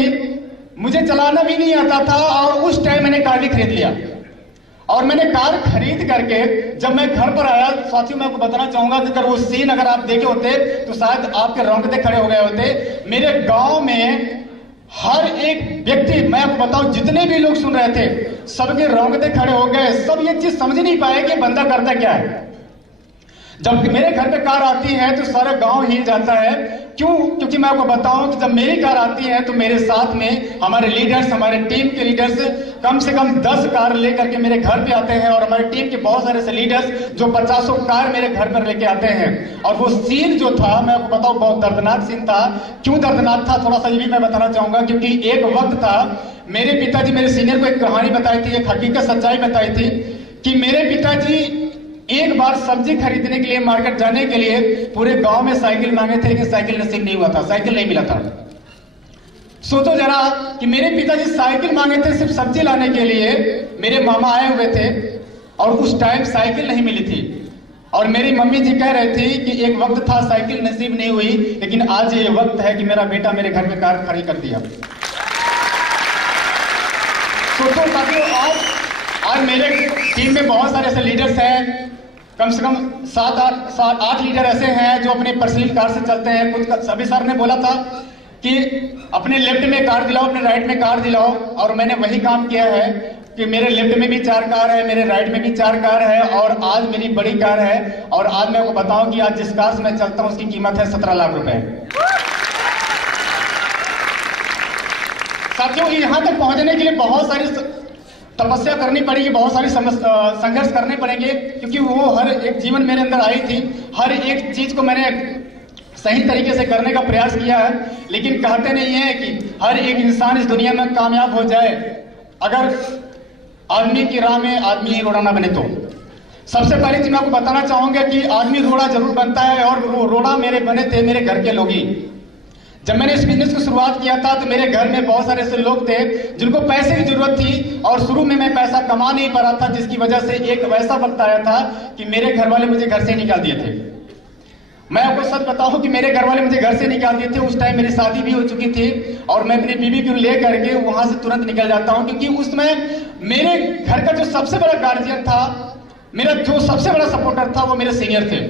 मुझे चलाना भी नहीं आता था और उस टाइम मैंने कार भी खरीद लिया। और मैंने कार खरीद करके जब मैं घर पर आया, साथियों मैं आपको बताना चाहूंगा कि अगर वो सीन अगर आप देखे होते तो शायद आपके रोंगटे खड़े हो गए होते। मेरे गांव में हर एक व्यक्ति, मैं आपको बताऊं, जितने भी लोग सुन रहे थे, सबके रोंगटे खड़े हो गए। सब ये चीज समझ नहीं पाए कि बंदा करता क्या है। जब मेरे घर पे कार आती है तो सारा गांव हिल जाता है। क्योंकि मैं आपको बताऊं कि जब मेरी कार आती है तो मेरे साथ में हमारे लीडर्स, हमारे टीम के लीडर्स कम से कम 10 कार लेकर के मेरे घर पे आते हैं, और हमारी टीम के बहुत सारे ऐसे लीडर्स जो 50 कार मेरे घर पर लेके आते हैं। और वो सीन जो था, मैं आपको बताऊं, बहुत दर्दनाक सीन था। क्यों दर्दनाक था, थोड़ा सा ये भी मैं बताना चाहूंगा। क्योंकि एक वक्त था, मेरे पिताजी मेरे सीनियर को एक कहानी बताई थी, एक हकीकत सच्चाई बताई थी कि मेरे पिताजी एक बार सब्जी खरीदने के लिए मार्केट जाने के लिए पूरे गांव में साइकिल मांगे थे, लेकिन साइकिल नसीब नहीं हुआ था, साइकिल नहीं मिला था। सोचो जरा कि मेरे पिताजी साइकिल मांगे थे सिर्फ सब्जी लाने के लिए, मेरे मामा आए हुए थे और उस टाइम साइकिल नहीं मिली थी। और मेरी मम्मी जी कह रहे थे कि एक वक्त था साइकिल नसीब नहीं हुई, लेकिन आज ये वक्त है कि मेरा बेटा मेरे घर में कार खड़ी कर दिया। सोचो साथियों, आज मेरे टीम में बहुत सारे ऐसे लीडर्स हैं, कम से कम 7-8 लीडर ऐसे हैं जो अपने पर्सनल कार से चलते हैं। कुछ सभी सर ने बोला था कि अपने लेफ्ट में कार दिलाओ, अपने राइट में कार दिलाओ, और मैंने वही काम किया है कि मेरे लेफ्ट में भी 4 कार है, मेरे राइट में भी 4 कार है, और आज मेरी बड़ी कार है। और आज मैं आपको बताऊं कि आज जिस कार से मैं चलता हूं उसकी कीमत है 17 लाख रुपए। साथियों, यहां तक पहुंचने के लिए बहुत सारी तपस्या करनी पड़ेगी, बहुत सारी संघर्ष करने पड़ेंगे, क्योंकि वो हर एक जीवन मेरे अंदर आई थी। हर एक चीज को मैंने सही तरीके से करने का प्रयास किया है। लेकिन कहते नहीं है कि हर एक इंसान इस दुनिया में कामयाब हो जाए अगर आदमी की राह में आदमी रोड़ा ना बने। तो सबसे पहले चीज मैं आपको बताना चाहूंगा कि आदमी रोड़ा जरूर बनता है, और रोड़ा मेरे बने थे मेरे घर के लोग ही। जब मैंने इस बिजनेस को शुरुआत किया था तो मेरे घर में बहुत सारे ऐसे लोग थे जिनको पैसे की जरूरत थी, और शुरू में मैं पैसा कमा नहीं पा रहा था, जिसकी वजह से एक वैसा वक्त आया था कि मेरे घर वाले मुझे घर से निकाल दिए थे। मैं आपको सच बताऊं कि मेरे घर वाले मुझे घर से निकाल दिए थे। उस टाइम मेरी शादी भी हो चुकी थी, और मैं अपनी बीवी को ले करके वहां से तुरंत निकल जाता हूं, क्योंकि उसमें मेरे घर का जो सबसे बड़ा गार्जियन था, मेरा जो सबसे बड़ा सपोर्टर था, वो मेरे सीनियर थे।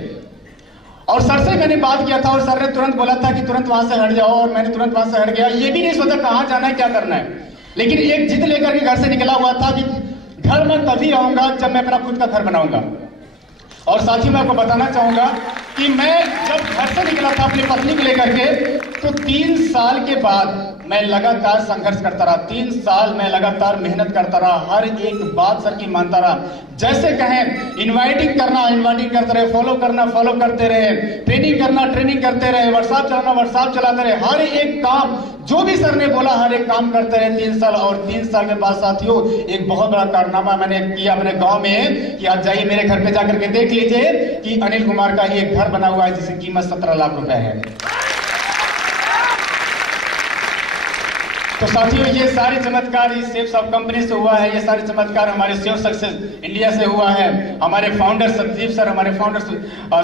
और सर से मैंने बात किया था और सर ने तुरंत बोला था कि तुरंत वहां से हट जाओ, और मैंने तुरंत वहां से हट गया। ये भी नहीं सोचा कहां जाना है, क्या करना है, लेकिन एक जिद लेकर के घर से निकला हुआ था कि घर में तभी आऊंगा जब मैं अपना खुद का घर बनाऊंगा। और साथ ही मैं आपको बताना चाहूंगा कि मैं जब घर से निकला था अपनी पत्नी को लेकर के, तो 3 साल के बाद मैं लगातार संघर्ष करता रहा। 3 साल मैं लगातार मेहनत करता रहा, हर एक बात सर की मानता रहा। जैसे कहें इनवाइटिंग करते रहे, फॉलो करते रहे, ट्रेनिंग करना, ट्रेनिंग करते रहे, व्हाट्सएप चलाना, व्हाट्सएप चलाते रहे। हर एक काम जो भी सर ने बोला हर एक काम करते रहे 3 साल। और 3 साल के बाद साथियों एक बहुत बड़ा कारनामा मैंने किया अपने गांव में कि आप जाइए मेरे घर पे जाकर के देख लीजिए कि अनिल कुमार का एक घर बना हुआ है जिसकी कीमत 17 लाख रुपए है। तो साथियों ये सारे चमत्कार इस सेफ सब कंपनी से हुआ है, ये सारे चमत्कार हमारे सेफ सक्सेस इंडिया से हुआ है, हमारे फाउंडर संजीव सर, हमारे फाउंडर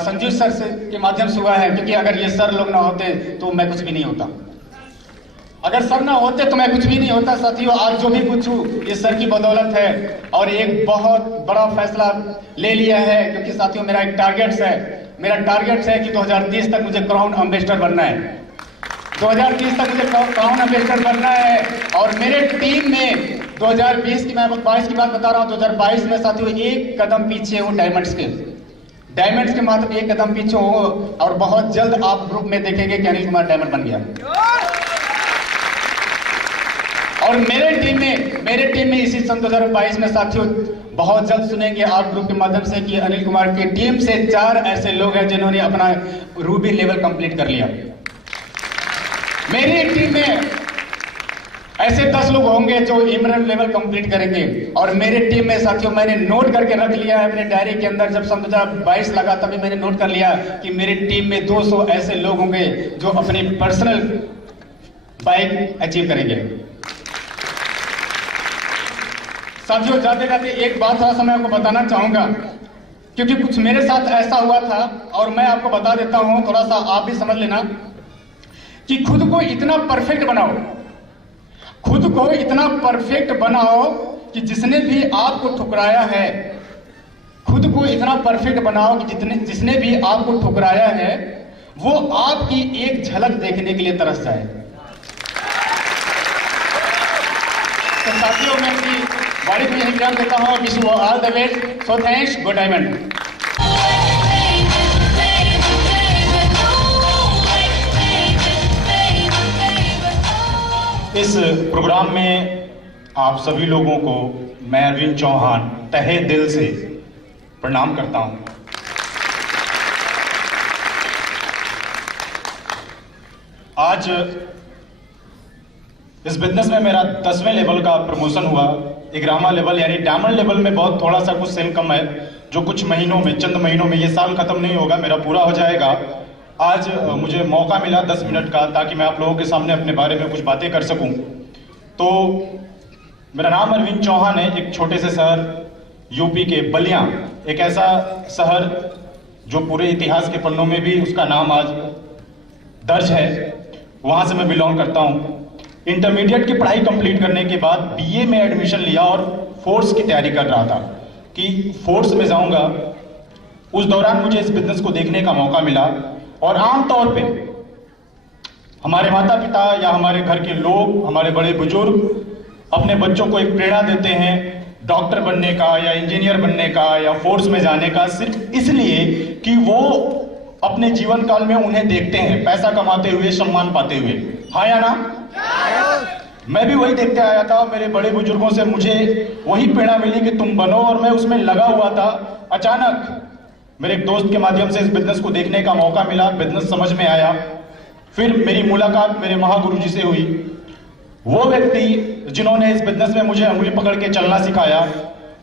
संजीव सर से के माध्यम से हुआ है। क्योंकि अगर ये सर लोग ना होते तो मैं कुछ भी नहीं होता, अगर सर ना होते तो मैं कुछ भी नहीं होता। साथियों आज जो भी कुछ हूँ ये सर की बदौलत है, और एक बहुत बड़ा फैसला ले लिया है। क्योंकि साथियों मेरा एक टारगेट है कि 2030 तक मुझे क्राउन एम्बेसडर बनना है। 2030 तक मुझे क्राउन एम्बेसडर बनना है। और मेरे टीम में 2020 की, मैं 22 की बात बता रहा हूँ, 2022 में साथियों एक कदम पीछे हूँ डायमंड्स के मात्र एक कदम पीछे हूँ। और बहुत जल्द आप ग्रुप में देखेंगे कि अनिल कुमार डायमंड बन गया। और मेरे टीम में इसी सन 2022 में साथियों बहुत जल्द सुनेंगे आप ग्रुप के माध्यम से कि अनिल कुमार की टीम से 4 ऐसे लोग हैं जिन्होंने अपना रूबी लेवल कंप्लीट कर लिया। मेरी टीम में ऐसे 10 लोग होंगे जो इमरन लेवल कंप्लीट करेंगे। और मेरे टीम में साथियों मैंने नोट करके रख लिया है अपने डायरी के अंदर, जब सन 2022 लगा तभी मैंने नोट कर लिया कि मेरी टीम में 200 ऐसे लोग होंगे जो अपनी पर्सनल बाइक अचीव करेंगे। साथियों जाते जाते एक बात थोड़ा सा मैं आपको बताना चाहूंगा, क्योंकि कुछ मेरे साथ ऐसा हुआ था और मैं आपको बता देता हूं, थोड़ा सा आप भी समझ लेना कि खुद को इतना परफेक्ट बनाओ कि जिसने भी आपको ठुकराया है, खुद को इतना परफेक्ट बनाओ कि जिसने भी आपको ठुकराया है वो आपकी एक झलक देखने के लिए तरस जाए। तो साथियों मैं अपनी बॉडी को यही ज्ञान देता हूँ, wish you all the best. So thanks, good diamond. इस प्रोग्राम में आप सभी लोगों को मैं अरविंद चौहान तहे दिल से प्रणाम करता हूं। आज इस बिजनेस में मेरा 10वें लेवल का प्रमोशन हुआ। 11वां लेवल यानी डायमंड लेवल में बहुत थोड़ा सा कुछ सेल कम है, जो कुछ महीनों में, चंद महीनों में, ये साल खत्म नहीं होगा, मेरा पूरा हो जाएगा। आज मुझे मौका मिला 10 मिनट का, ताकि मैं आप लोगों के सामने अपने बारे में कुछ बातें कर सकूं। तो मेरा नाम अरविंद चौहान है। एक छोटे से शहर यूपी के बलिया, एक ऐसा शहर जो पूरे इतिहास के पन्नों में भी उसका नाम आज दर्ज है, वहां से मैं बिलोंग करता हूं। इंटरमीडिएट की पढ़ाई कंप्लीट करने के बाद बीए में एडमिशन लिया और फोर्स की तैयारी कर रहा था कि फोर्स में जाऊंगा। उस दौरान मुझे इस बिजनेस को देखने का मौका मिला और आमतौर पे हमारे माता पिता या हमारे घर के लोग, हमारे बड़े बुजुर्ग अपने बच्चों को एक प्रेरणा देते हैं डॉक्टर बनने का या इंजीनियर बनने का या फोर्स में जाने का, सिर्फ इसलिए कि वो अपने जीवन काल में उन्हें देखते हैं पैसा कमाते हुए, सम्मान पाते हुए। हाँ या ना? मैं भी वही देखते आया था। मेरे बड़े बुजुर्गों से मुझे वही प्रेरणा मिली कि तुम बनो, और मैं उसमें लगा हुआ था। अचानक मेरे एक दोस्त के माध्यम से इस बिजनेस को देखने का मौका मिला, बिजनेस समझ में आया। फिर मेरी मुलाकात मेरे महागुरु जी से हुई, वो व्यक्ति जिन्होंने इस बिजनेस में मुझे उंगली पकड़ के चलना सिखाया।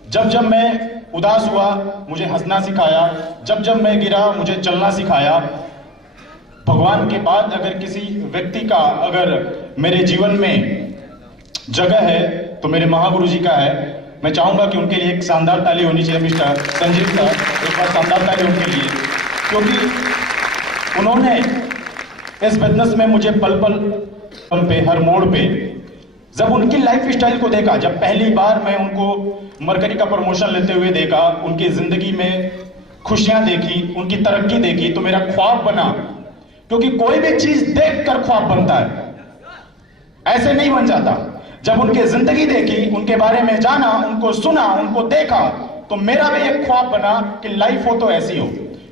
जब जब मैं उदास हुआ मुझे हंसना सिखाया, जब जब मैं गिरा मुझे चलना सिखाया। भगवान के बाद अगर किसी व्यक्ति का अगर मेरे जीवन में जगह है तो मेरे महागुरु जी का है। मैं चाहूंगा कि उनके लिए एक शानदार ताली होनी चाहिए। मिस्टर संजीव सर, एक बार शानदार ताली उनके लिए, क्योंकि उन्होंने इस बिजनेस में मुझे पल पल पे, हर मोड़ पे, जब उनकी लाइफ स्टाइल को देखा, जब पहली बार मैं उनको मरकरी का प्रमोशन लेते हुए देखा, उनकी जिंदगी में खुशियां देखी, उनकी तरक्की देखी, तो मेरा ख्वाब बना। क्योंकि कोई भी चीज देखकर ख्वाब बनता है, ऐसे नहीं बन जाता। जब उनकी जिंदगी देखी, उनके बारे में जाना, उनको सुना, उनको देखा, तो मेरा भी एक ख्वाब बना कि लाइफ हो तो ऐसी हो।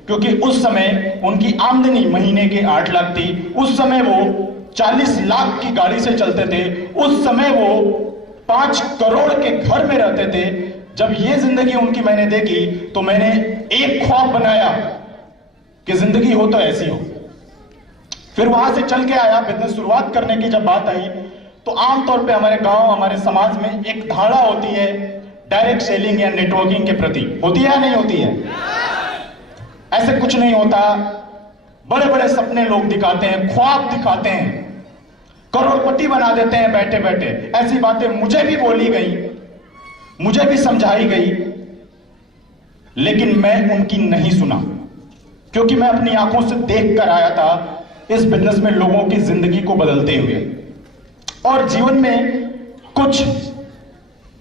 क्योंकि उस समय उनकी आमदनी महीने के 8 लाख थी। उस समय वो 40 लाख की गाड़ी से चलते थे। उस समय वो 5 करोड़ के घर में रहते थे। जब ये जिंदगी उनकी मैंने देखी तो मैंने एक ख्वाब बनाया कि जिंदगी हो तो ऐसी हो। फिर वहां से चल के आया। बिजनेस शुरुआत करने की जब बात आई तो आमतौर पे हमारे गांव, हमारे समाज में एक धारणा होती है डायरेक्ट सेलिंग या नेटवर्किंग के प्रति। होती है या नहीं होती है? ऐसे कुछ नहीं होता। बड़े बड़े सपने लोग दिखाते हैं, ख्वाब दिखाते हैं, करोड़पति बना देते हैं बैठे बैठे। ऐसी बातें मुझे भी बोली गई, मुझे भी समझाई गई, लेकिन मैं उनकी नहीं सुना। क्योंकि मैं अपनी आंखों से देख कर आया था इस बिजनेस में लोगों की जिंदगी को बदलते हुए। और जीवन में कुछ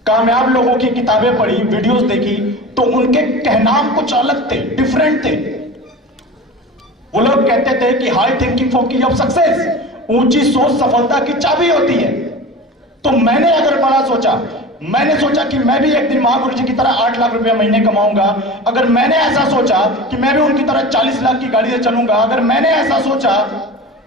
कामयाब लोगों की किताबें पढ़ी, वीडियोस देखी, तो उनके कहनाम कुछ अलग थे, डिफरेंट थे। वो लोग कहते थे कि हाई थिंकिंग फॉर की ऑफ सक्सेस, ऊंची सोच सफलता की चाबी होती है। तो मैंने अगर बड़ा सोचा, मैंने सोचा कि मैं भी एक दिन महागुरु जी की तरह 8 लाख रुपया महीने कमाऊंगा। अगर मैंने ऐसा सोचा कि मैं भी उनकी तरह 40 लाख की गाड़ी से चलूंगा, अगर मैंने ऐसा सोचा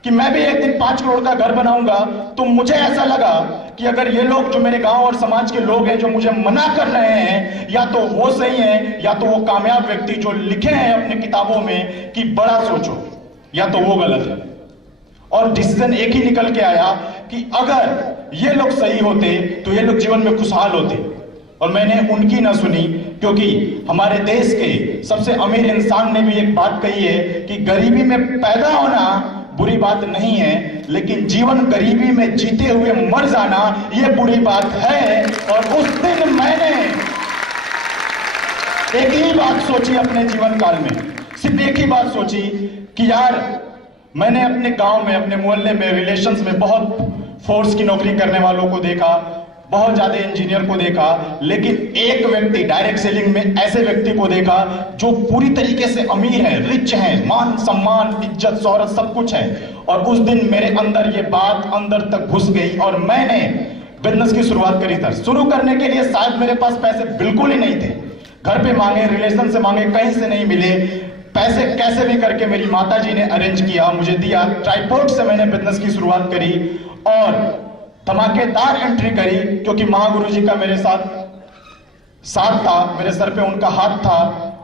कि मैं भी एक दिन 5 करोड़ का घर बनाऊंगा, तो मुझे ऐसा लगा कि अगर ये लोग जो मेरे गांव और समाज के लोग हैं जो मुझे मना कर रहे हैं, या तो वो सही हैं या तो वो कामयाब व्यक्ति जो लिखे हैं अपने किताबों में कि बड़ा सोचो, या तो वो गलत है। और डिसीजन एक ही निकल के आया कि अगर ये लोग सही होते तो ये लोग जीवन में खुशहाल होते। और मैंने उनकी ना सुनी, क्योंकि हमारे देश के सबसे अमीर इंसान ने भी एक बात कही है कि गरीबी में पैदा होना बुरी बात नहीं है, लेकिन जीवन गरीबी में जीते हुए मर जाना ये बुरी बात है। और उस दिन मैंने एक ही बात सोची अपने जीवन काल में, सिर्फ एक ही बात सोची कि यार मैंने अपने गांव में, अपने मोहल्ले में, रिलेशंस में बहुत फोर्स की नौकरी करने वालों को देखा, बहुत ज्यादा इंजीनियर को देखा, लेकिन एक व्यक्ति डायरेक्ट सेलिंग में ऐसे व्यक्ति को देखा जो पूरी तरीके से अमीर है, रिच है, मान सम्मान, इज्जत, शोहरत सब कुछ है। और उस दिन मेरे अंदर ये बात अंदर तक घुस गई और मैंने बिजनेस की शुरुआत करी था। शुरू करने के लिए शायद मेरे पास पैसे बिल्कुल ही नहीं थे, घर पे मांगे, रिलेशन से मांगे, कहीं से नहीं मिले। पैसे कैसे भी करके मेरी माताजी ने अरेंज किया, मुझे दिया। ट्राइपॉड से मैंने बिजनेस की शुरुआत करी और धमाकेदार एंट्री करी, क्योंकि महागुरु जी का मेरे साथ था, मेरे सर पे उनका हाथ था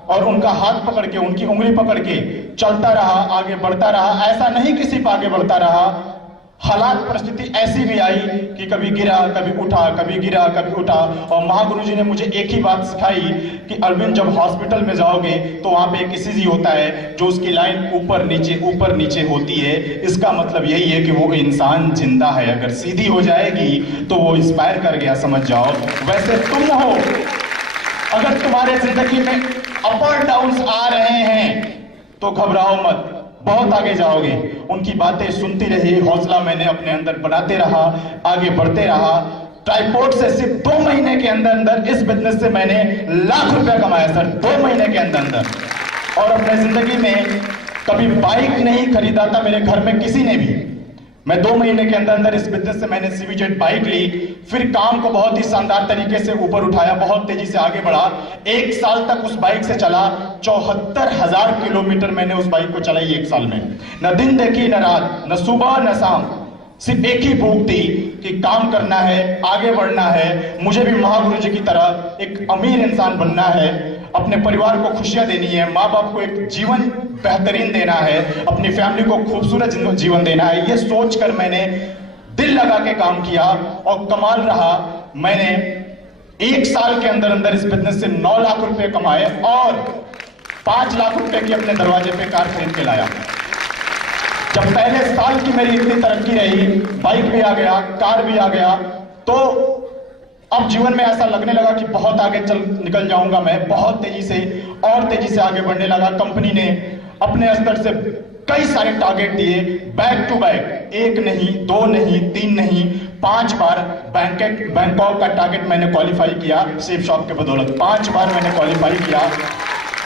और उनका हाथ पकड़ के, उनकी उंगली पकड़ के चलता रहा, आगे बढ़ता रहा। ऐसा नहीं कि सिर्फ आगे बढ़ता रहा, हालात परिस्थिति ऐसी भी आई कि कभी गिरा, कभी उठा, कभी गिरा, कभी उठा। और महागुरु जी ने मुझे एक ही बात सिखाई कि अरविंद, जब हॉस्पिटल में जाओगे तो वहां पे एक ईसीजी होता है जो उसकी लाइन ऊपर नीचे होती है। इसका मतलब यही है कि वो इंसान जिंदा है, अगर सीधी हो जाएगी तो वो इंस्पायर कर गया, समझ जाओ। वैसे तुम हो, अगर तुम्हारे जिंदगी में अपर डाउन्स आ रहे हैं तो घबराओ मत, बहुत आगे जाओगे। उनकी बातें सुनती रही, हौसला मैंने अपने अंदर बनाते रहा, आगे बढ़ते रहा। ट्राइपॉड से सिर्फ 2 महीने के अंदर इस बिजनेस से मैंने लाख रुपया कमाया सर, 2 महीने के अंदर। और अपने जिंदगी में कभी बाइक नहीं खरीदा था मेरे घर में किसी ने भी। मैं 2 महीने के अंदर इस बिजनेस से मैंने सीवीजेड बाइक ली, फिर काम को बहुत ही शानदार तरीके से ऊपर उठाया, बहुत तेजी से आगे बढ़ा। 1 साल तक उस बाइक से चला, 74,000 किलोमीटर मैंने उस बाइक को चलाई 1 साल में। न दिन देखी न रात, न सुबह न शाम, सिर्फ एक ही भूख थी कि काम करना है, आगे बढ़ना है। मुझे भी महागुरु जी की तरह एक अमीर इंसान बनना है, अपने परिवार को खुशियां देनी है, माँ बाप को एक जीवन बेहतरीन देना है, अपनी फैमिली को खूबसूरत जीवन देना है। ये सोचकर मैंने दिल लगा के काम किया और कमाल रहा। मैंने 1 साल के अंदर इस बिजनेस से 9 लाख रुपए कमाए और 5 लाख रुपए की अपने दरवाजे पे कार खरीद के लाया। जब पहले साल की मेरी इतनी तरक्की रही, बाइक भी आ गया, कार भी आ गया, तो अब जीवन में ऐसा लगने लगा कि बहुत आगे निकल जाऊंगा मैं, बहुत तेजी से और तेजी से आगे बढ़ने लगा। कंपनी ने अपने स्तर से कई सारे टारगेट दिए, बैक टू बैक, 1 नहीं, 2 नहीं, 3 नहीं, 5 बार बैंकॉक का टारगेट मैंने क्वालिफाई किया सेफ शॉप के बदौलत। 5 बार मैंने क्वालिफाई किया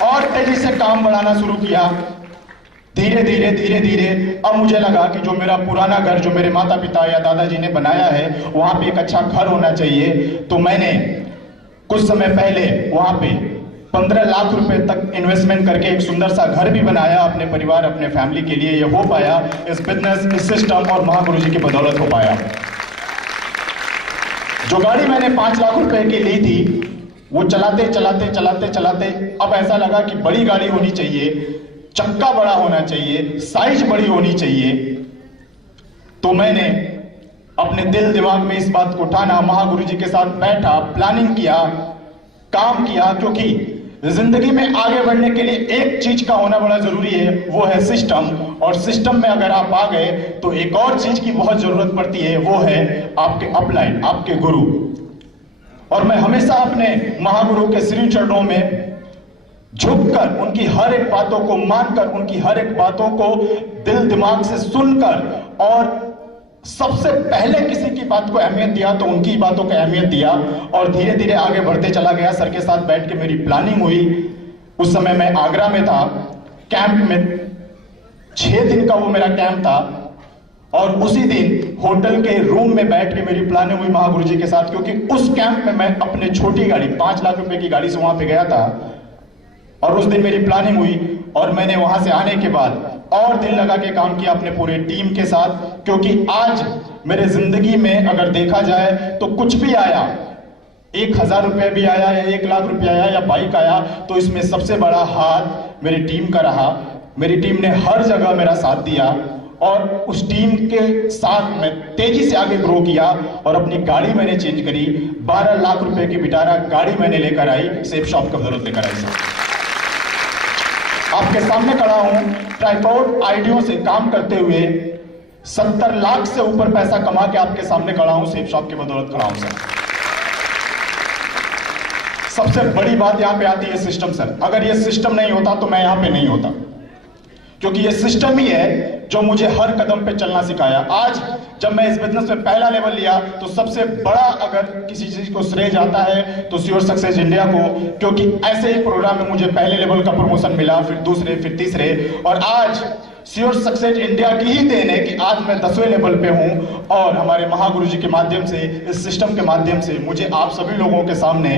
और तेजी से काम बढ़ाना शुरू किया। धीरे धीरे अब मुझे लगा कि जो मेरा पुराना घर, जो मेरे माता पिता या दादाजी ने बनाया है, वहां पे एक अच्छा घर होना चाहिए। तो मैंने कुछ समय पहले वहां पे 15 लाख रुपए तक इन्वेस्टमेंट करके एक सुंदर सा घर भी बनाया अपने परिवार, अपने फैमिली के लिए। ये हो पाया इस बिजनेस, इस सिस्टम और महागुरु जी की बदौलत हो पाया। जो गाड़ी मैंने 5 लाख रुपए की ली थी, वो चलाते अब ऐसा लगा कि बड़ी गाड़ी होनी चाहिए, चक्का बड़ा होना चाहिए, साइज बड़ी होनी चाहिए। तो मैंने अपने दिल दिमाग में इस बात को ठाना, महागुरु जी के साथ बैठा, प्लानिंग किया, काम किया, क्योंकि जिंदगी में आगे बढ़ने के लिए एक चीज का होना बड़ा जरूरी है, वो है सिस्टम। और सिस्टम में अगर आप आ गए तो एक और चीज की बहुत जरूरत पड़ती है, वो है आपके अपलाइन, आपके गुरु। और मैं हमेशा अपने महागुरु के श्री चरणों में झुककर, उनकी हर एक बातों को मानकर, उनकी हर एक बातों को दिल दिमाग से सुनकर, और सबसे पहले किसी की बात को अहमियत दिया तो उनकी बातों को अहमियत दिया। और धीरे धीरे आगे बढ़ते चला गया। सर के साथ बैठ के मेरी प्लानिंग हुई। उस समय मैं आगरा में था, कैंप में, 6 दिन का वो मेरा कैंप था। और उसी दिन होटल के रूम में बैठ के मेरी प्लानिंग हुई महागुरु जी के साथ, क्योंकि उस कैंप में मैं अपने छोटी गाड़ी, 5 लाख रुपए की गाड़ी से वहां पे गया था। और उस दिन मेरी प्लानिंग हुई और मैंने वहां से आने के बाद और दिल लगा के काम किया अपने पूरे टीम के साथ। क्योंकि आज मेरे जिंदगी में अगर देखा जाए तो कुछ भी आया, 1000 रुपये भी आया या 1 लाख रुपया आया या बाइक आया, तो इसमें सबसे बड़ा हाथ मेरी टीम का रहा। मेरी टीम ने हर जगह मेरा साथ दिया और उस टीम के साथ मैं तेजी से आगे ग्रो किया और अपनी गाड़ी मैंने चेंज करी। 12 लाख रुपए की विटारा गाड़ी मैंने लेकर आई, सेफ शॉप का बदौलत लेकर आई। आपके सामने खड़ा हूं, ट्राइपॉड आइडियो से काम करते हुए 70 लाख से ऊपर पैसा कमा के आपके सामने खड़ा हूं, सेफ शॉप के बदौलत खड़ा हूं सर। सबसे बड़ी बात यहां पे आती है सिस्टम सर। अगर ये सिस्टम नहीं होता तो मैं यहां पे नहीं होता, क्योंकि ये सिस्टम ही है जो मुझे हर कदम पे चलना सिखाया। आज जब मैं इस बिजनेस में पहला लेवल लिया तो सबसे बड़ा अगर किसी चीज को श्रेय जाता है तो श्योर सक्सेस इंडिया को, क्योंकि ऐसे ही प्रोग्राम में मुझे पहले लेवल का प्रमोशन मिला, फिर दूसरे, फिर तीसरे, और आज श्योर सक्सेस इंडिया की ही देन है कि आज मैं 10वें लेवल पे हूं। और हमारे महागुरु जी के माध्यम से, इस सिस्टम के माध्यम से मुझे आप सभी लोगों के सामने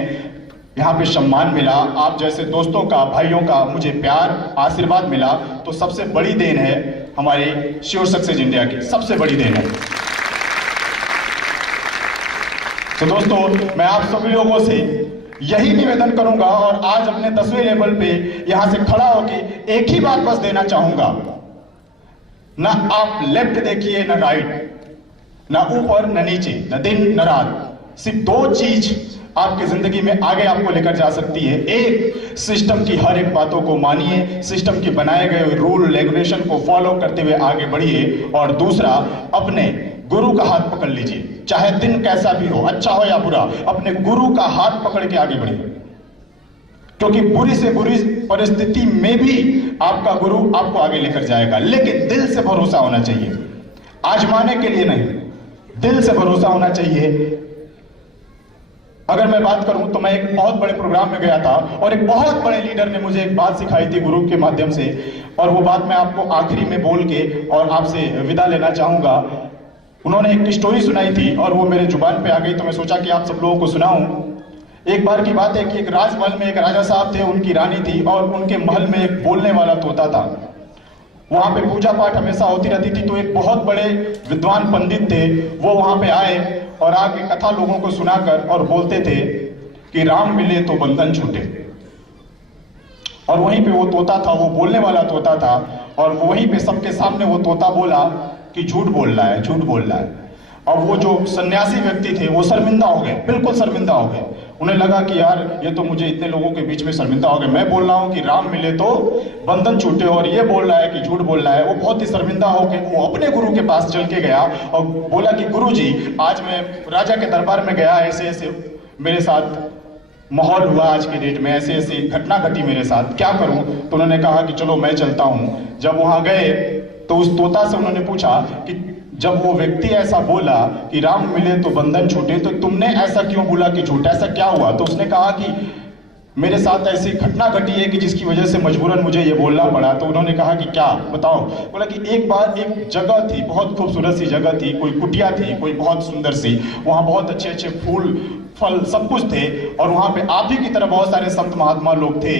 यहाँ पे सम्मान मिला, आप जैसे दोस्तों का, भाइयों का मुझे प्यार, आशीर्वाद मिला। तो सबसे बड़ी देन है हमारे श्योर सक्सेस इंडिया की, सबसे बड़ी देन है। तो दोस्तों, मैं आप सभी लोगों से यही निवेदन करूंगा और आज अपने 10वें लेवल पे यहां से खड़ा होकर एक ही बात बस देना चाहूंगा, ना आप लेफ्ट देखिए ना राइट, ना ऊपर ना नीचे, ना दिन ना रात। सिर्फ 2 चीज आपकी जिंदगी में आगे आपको लेकर जा सकती है। एक, सिस्टम की हर एक बातों को मानिए, सिस्टम के बनाए गए रूल रेगुलेशन को फॉलो करते हुए आगे बढ़िए। और दूसरा, अपने गुरु का हाथ पकड़ लीजिए, चाहे दिन कैसा भी हो, अच्छा हो या बुरा, अपने गुरु का हाथ पकड़ के आगे बढ़िए, क्योंकि बुरी से बुरी परिस्थिति में भी आपका गुरु आपको आगे लेकर जाएगा। लेकिन दिल से भरोसा होना चाहिए, आजमाने के लिए नहीं, दिल से भरोसा होना चाहिए। अगर मैं बात करूं तो मैं एक बहुत बड़े प्रोग्राम में गया था और एक बहुत बड़े लीडर ने मुझे एक बात सिखाई थी गुरु के माध्यम से, और वो बात मैं आपको आखिरी में बोल के और आपसे विदा लेना चाहूंगा। उन्होंने एक स्टोरी सुनाई थी और वो मेरे जुबान पे आ गई, तो मैं सोचा कि आप सब लोगों को सुनाऊं। एक बार की बात है कि एक राजमहल में एक राजा साहब थे, उनकी रानी थी और उनके महल में एक बोलने वाला तोता था। वहां पे पूजा पाठ हमेशा होती रहती थी, तो एक बहुत बड़े विद्वान पंडित थे, वो वहां पे आए और आगे कथा लोगों को सुनाकर और बोलते थे कि राम मिले तो बंधन छूटे। और वहीं पे वो तोता था, वो बोलने वाला तोता था, और वहीं पे सबके सामने वो तोता बोला कि झूठ बोल रहा है, झूठ बोल रहा है। और वो जो सन्यासी व्यक्ति थे वो शर्मिंदा हो गए, बिल्कुल शर्मिंदा हो गए। उन्हें लगा कि यार ये तो मुझे इतने लोगों के बीच में शर्मिंदा हो गए, मैं बोल रहा हूँ कि राम मिले तो बंधन छूटे और ये बोल रहा है कि झूठ बोल रहा है। वो बहुत ही शर्मिंदा होकर वो अपने गुरु के पास चल के गया और बोला कि गुरु जी, आज मैं राजा के दरबार में गया, ऐसे ऐसे मेरे साथ माहौल हुआ, आज के डेट में ऐसे ऐसे घटना घटी मेरे साथ, क्या करूं? तो उन्होंने कहा कि चलो मैं चलता हूं। जब वहां गए तो उस तोता से उन्होंने पूछा कि जब वो व्यक्ति ऐसा बोला कि राम मिले तो बंधन छूटे, तो तुमने ऐसा क्यों बोला कि झूठ, ऐसा क्या हुआ? तो उसने कहा कि मेरे साथ ऐसी घटना घटी है कि जिसकी वजह से मजबूरन मुझे ये बोलना पड़ा। तो उन्होंने कहा कि क्या, बताओ। बोला कि एक बार एक जगह थी, बहुत खूबसूरत सी जगह थी, कोई कुटिया थी, कोई बहुत सुंदर सी, वहाँ बहुत अच्छे अच्छे फूल फल सब कुछ थे, और वहाँ पे आप ही की तरह बहुत सारे संत महात्मा लोग थे,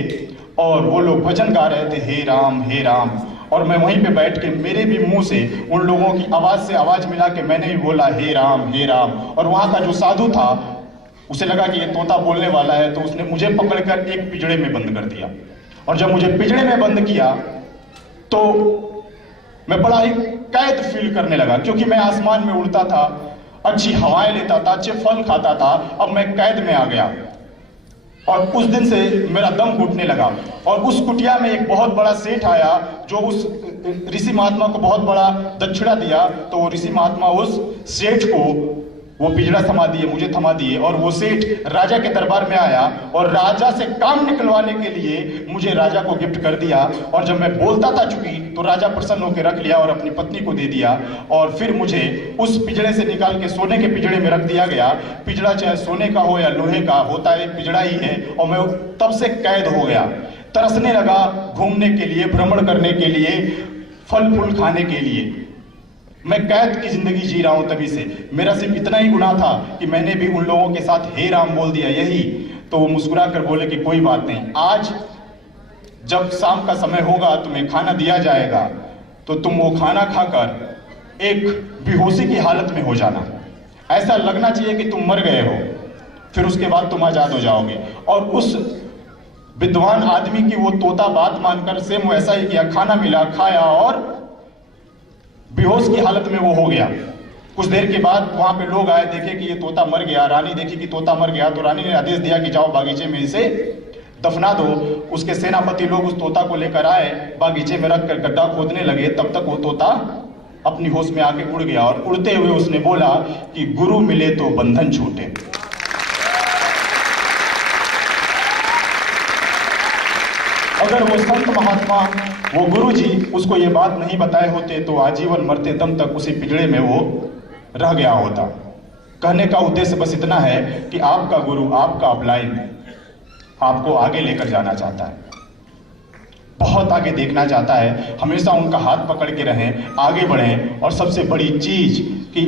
और वो लोग भजन गा रहे थे, हे राम हे राम। और मैं वहीं पे बैठ के मेरे भी मुंह से उन लोगों की आवाज से आवाज मिला के मैंने भी बोला हे राम हे राम। और वहाँ का जो साधु था उसे लगा कि ये तोता बोलने वाला है, तो उसने मुझे पकड़कर एक पिंजड़े में बंद कर दिया। और जब मुझे पिंजड़े में बंद किया तो मैं बड़ा ही कैद फील करने लगा, क्योंकि मैं आसमान में उड़ता था, अच्छी हवाएं लेता था, अच्छे फल खाता था, अब मैं कैद में आ गया। और उस दिन से मेरा दम घुटने लगा। और उस कुटिया में एक बहुत बड़ा सेठ आया जो उस ऋषि महात्मा को बहुत बड़ा दक्षिणा दिया। तो वो ऋषि महात्मा उस सेठ को वो पिंजड़ा थमा दिए, मुझे थमा दिए, और वो सेठ राजा के दरबार में आया और राजा से काम निकलवाने के लिए मुझे राजा को गिफ्ट कर दिया। और जब मैं बोलता था चुकी तो राजा प्रसन्न होकर रख लिया और अपनी पत्नी को दे दिया। और फिर मुझे उस पिंजड़े से निकाल के सोने के पिंजड़े में रख दिया गया। पिंजड़ा चाहे सोने का हो या लोहे का, होता है पिंजड़ा ही है। और मैं तब से कैद हो गया, तरसने लगा घूमने के लिए, भ्रमण करने के लिए, फल फूल खाने के लिए। मैं कैद की जिंदगी जी रहा हूं तभी से। मेरा सिर्फ इतना ही गुनाह था कि मैंने भी उन लोगों के साथ हे राम बोल दिया, यही। तो वो मुस्कुरा कर बोले कि कोई बात नहीं, आज जब शाम का समय होगा तुम्हें खाना दिया जाएगा, तो तुम वो खाना खाकर एक बेहोशी की हालत में हो जाना, ऐसा लगना चाहिए कि तुम मर गए हो, फिर उसके बाद तुम आजाद हो जाओगे। और उस विद्वान आदमी की वो तोता बात मानकर सेम वैसा ही किया, खाना मिला, खाया और बेहोश की हालत में वो हो गया। कुछ देर के बाद वहां पे लोग आए, देखे कि ये तोता मर गया। रानी देखी कि तोता मर गया, तो रानी ने आदेश दिया कि जाओ बागीचे में इसे दफना दो। उसके सेनापति लोग उस तोता को लेकर आए, बागीचे में रखकर गड्ढा खोदने लगे। तब तक वो तोता अपनी होश में आके उड़ गया, और उड़ते हुए उसने बोला कि गुरु मिले तो बंधन छूटे। अगर वो संत महात्मा, वो गुरु जी उसको ये बात नहीं बताए होते तो आजीवन मरते दम तक उसी पिंजड़े में वो रह गया होता। कहने का उद्देश्य बस इतना है कि आपका गुरु, आपका अपलाइन आपको आगे लेकर जाना चाहता है, बहुत आगे देखना चाहता है। हमेशा उनका हाथ पकड़ के रहें, आगे बढ़ें। और सबसे बड़ी चीज कि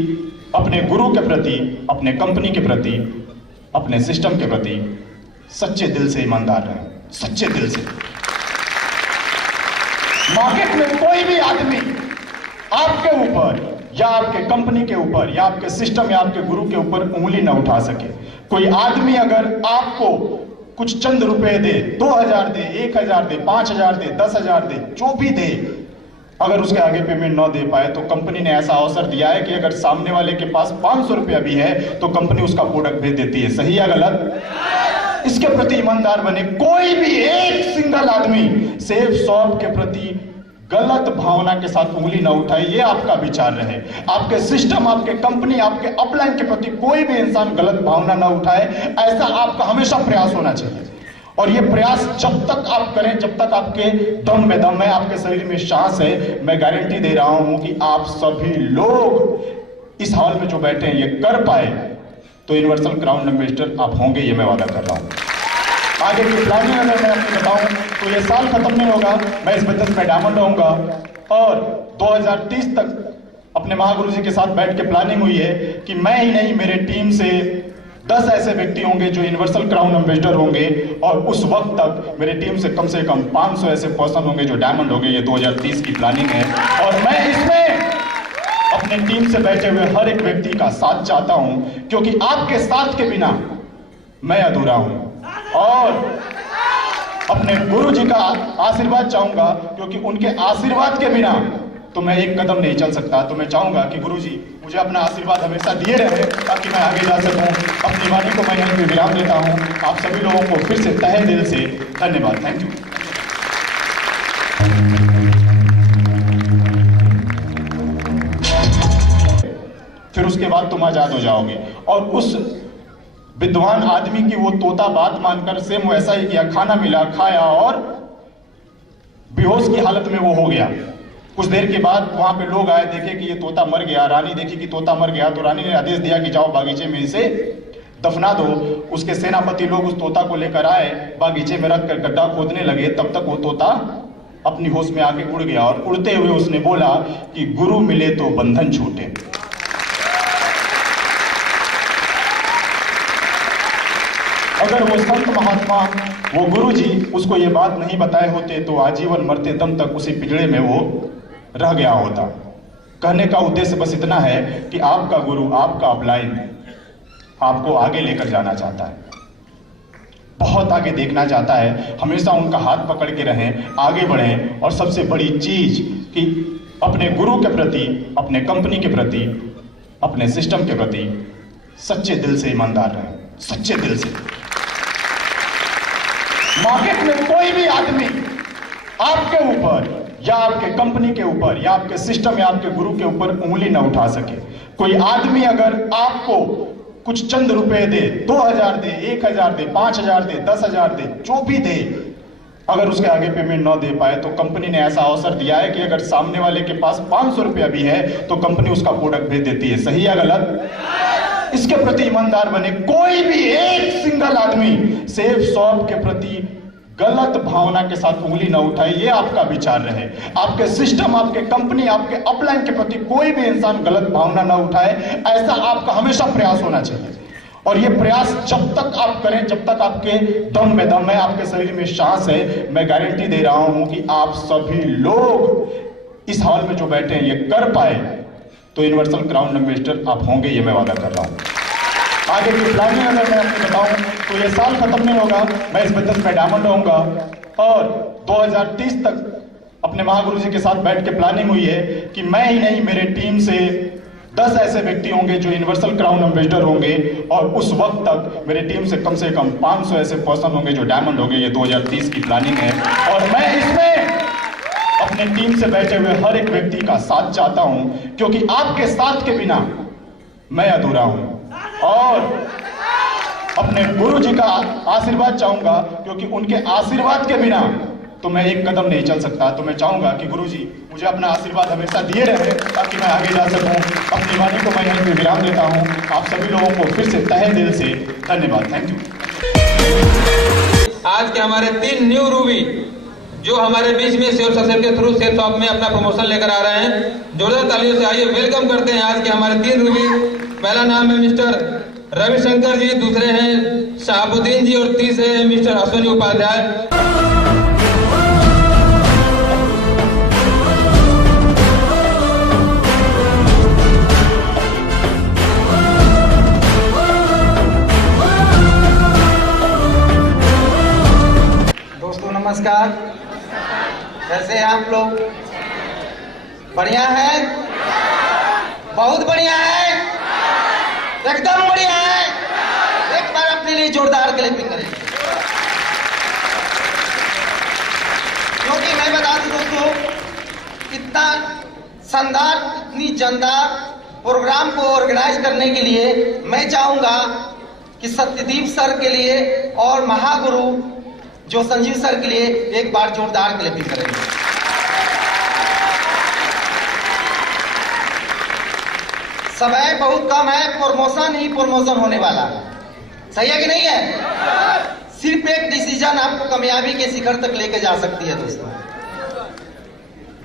अपने गुरु के प्रति, अपने कंपनी के प्रति, अपने सिस्टम के प्रति सच्चे दिल से ईमानदार रहें, सच्चे दिल से। मार्केट में कोई भी आदमी आपके ऊपर या आपके कंपनी के ऊपर या आपके सिस्टम या आपके गुरु के ऊपर उंगली न उठा सके। कोई आदमी अगर आपको कुछ चंद रुपए दे, 2000 दे, 1000 दे, 5000 दे, 10,000 दे, जो भी दे, अगर उसके आगे पेमेंट न दे पाए तो कंपनी ने ऐसा अवसर दिया है कि अगर सामने वाले के पास 500 रुपया भी है तो कंपनी उसका प्रोडक्ट भेज देती है। सही या गलत? इसके प्रति ईमानदार बने। कोई भी एक सिंगल आदमी सेफ शॉप के प्रति गलत भावना के साथ उंगली न उठाए, ये आपका विचार रहे। आपके सिस्टम, आपके कंपनी, आपके अपलाइन के प्रति कोई भी इंसान गलत भावना न उठाए, ऐसा आपका हमेशा प्रयास होना चाहिए। और ये प्रयास जब तक आप करें, जब तक आपके दम में दम है, आपके शरीर में सांस है, मैं गारंटी दे रहा हूं कि आप सभी लोग इस हॉल में जो बैठे हैं ये कर पाए तो यूनिवर्सल क्राउन एम्बेसडर आप होंगे, ये मैं वादा कर रहा हूं। आगे की प्लानिंग अगर मैं आपको बताऊं तो ये साल खत्म नहीं होगा, मैं इस बिजनेस में डायमंड रहूंगा और 2030 तक अपने महागुरु जी के साथ बैठ के प्लानिंग हुई है कि मैं ही नहीं, मेरे टीम से 10 ऐसे व्यक्ति होंगे जो यूनिवर्सल क्राउन एम्बेसडर होंगे और उस वक्त तक मेरी टीम से कम 500 ऐसे पर्सन होंगे जो डायमंड होंगे। ये 2030 की प्लानिंग है और मैं इसमें अपने टीम से बैठे हुए हर एक व्यक्ति का साथ चाहता हूं, क्योंकि आपके साथ के बिना मैं अधूरा हूं और अपने गुरु जी का आशीर्वाद चाहूंगा, क्योंकि उनके आशीर्वाद के बिना तो मैं एक कदम नहीं चल सकता। तो मैं चाहूंगा कि गुरु जी मुझे अपना आशीर्वाद हमेशा दिए रहे ताकि मैं आगे जा सकूं। अपनी वाणी को मैं यहीं पे विराम देता हूं। आप सभी लोगों को फिर से तहे दिल से धन्यवाद। Thank you. फिर उसके बाद तुम आजाद हो जाओगे। और उस विद्वान आदमी की वो तोता बात मानकर सेम वैसा ही किया, खाना मिला, खाया और बेहोश की हालत में वो हो गया। कुछ देर के बाद वहां पे लोग आए, देखे कि ये तोता मर गया। रानी देखी कि तोता मर गया तो रानी ने आदेश दिया कि जाओ बागीचे में इसे दफना दो। उसके सेनापति लोग उस तोता को लेकर आए, बागीचे में रखकर गड्ढा खोदने लगे। तब तक वो तोता अपनी होश में आके उड़ गया और उड़ते हुए उसने बोला कि गुरु मिले तो बंधन छूटे। अगर वो संत महात्मा, वो गुरु जी उसको ये बात नहीं बताए होते तो आजीवन मरते दम तक उसी पिंजड़े में वो रह गया होता। कहने का उद्देश्य बस इतना है कि आपका गुरु, आपका अपलाइन आपको आगे लेकर जाना चाहता है, बहुत आगे देखना चाहता है। हमेशा उनका हाथ पकड़ के रहें, आगे बढ़ें। और सबसे बड़ी चीज कि अपने गुरु के प्रति, अपने कंपनी के प्रति, अपने सिस्टम के प्रति सच्चे दिल से ईमानदार रहें, सच्चे दिल से। मार्केट में कोई भी आदमी आपके ऊपर या आपके कंपनी के ऊपर या आपके सिस्टम या आपके गुरु के ऊपर उंगली न उठा सके। कोई आदमी अगर आपको कुछ चंद रुपए दे, 2000 दे, 1000 दे, 5000 दे, 10,000 दे, जो भी दे, अगर उसके आगे पेमेंट न दे पाए तो कंपनी ने ऐसा अवसर दिया है कि अगर सामने वाले के पास 500 रुपया भी है तो कंपनी उसका प्रोडक्ट भेज देती है। सही या गलत? इसके प्रति ईमानदार बने। कोई भी एक सिंगल आदमी सेफ शॉप के प्रति गलत भावना के साथ उंगली न उठाए, ये आपका विचार रहे। आपके सिस्टम, आपके कंपनी, आपके अपलाइन के प्रति कोई भी इंसान गलत भावना न उठाए, ऐसा आपका हमेशा प्रयास होना चाहिए। और ये प्रयास जब तक आप करें, जब तक आपके दम में दम है, आपके शरीर में सांस है, मैं गारंटी दे रहा हूं कि आप सभी लोग इस हॉल में जो बैठे हैं ये कर पाए तो यूनिवर्सल क्राउन एम्बेसडर आप होंगे, ये मैं वादा कर रहा हूं। आगे की प्लानिंग अगर मैं आपको बताऊं तो ये साल खत्म नहीं होगा, मैं इस बिजनेस में डायमंड रहूंगा और 2030 तक अपने महागुरु जी के साथ बैठ के प्लानिंग हुई है कि मैं ही नहीं, मेरे टीम से 10 ऐसे व्यक्ति होंगे जो यूनिवर्सल क्राउन एम्बेसडर होंगे और उस वक्त तक मेरी टीम से कम 500 ऐसे पर्सन होंगे जो डायमंड होंगे। ये 2030 की प्लानिंग है और मैं इसमें अपने टीम से बैठे हुए हर एक व्यक्ति का साथ चाहता हूं, क्योंकि आपके साथ के बिना मैं अधूरा हूं और अपने गुरु जी का आशीर्वाद चाहूंगा, क्योंकि उनके आशीर्वाद के बिना तो मैं एक कदम नहीं चल सकता। तो मैं चाहूंगा कि गुरु जी मुझे अपना आशीर्वाद हमेशा दिए रहे ताकि मैं आगे जा सकूं। अपनी वाणी को मैं यहीं पे विराम देता हूं। आप सभी लोगों को फिर से तहे दिल से धन्यवाद। Thank you. आज के हमारे 3 न्यू रूबी जो हमारे बीच में सेल्फ सक्सेस के थ्रू सेल्फ शॉप में अपना प्रमोशन लेकर आ रहे हैं, जोरदार तालियों से आइए वेलकम करते हैं आज के हमारे 3 रूबी। पहला नाम है मिस्टर रविशंकर जी, दूसरे हैं शहाबुद्दीन जी और तीसरे हैं मिस्टर अश्विनी उपाध्याय। नमस्कार। कैसे हैं आप लोग? बढ़िया है? बहुत बढ़िया है? एकदम बढ़िया है? एक बार अपने लिए जोरदार क्लैपिंग करें। क्योंकि मैं बता दूं दोस्तों, इतना शानदार, इतनी जानदार प्रोग्राम को ऑर्गेनाइज करने के लिए मैं चाहूंगा कि सत्यदीप सर के लिए और महागुरु जो संजीव सर के लिए एक बार जोरदार क्लैपिंग करेंगे। समय बहुत कम है, प्रमोशन ही प्रमोशन होने वाला है। सही है कि नहीं है? सिर्फ एक डिसीजन आपको कामयाबी के शिखर तक लेके जा सकती है दोस्तों।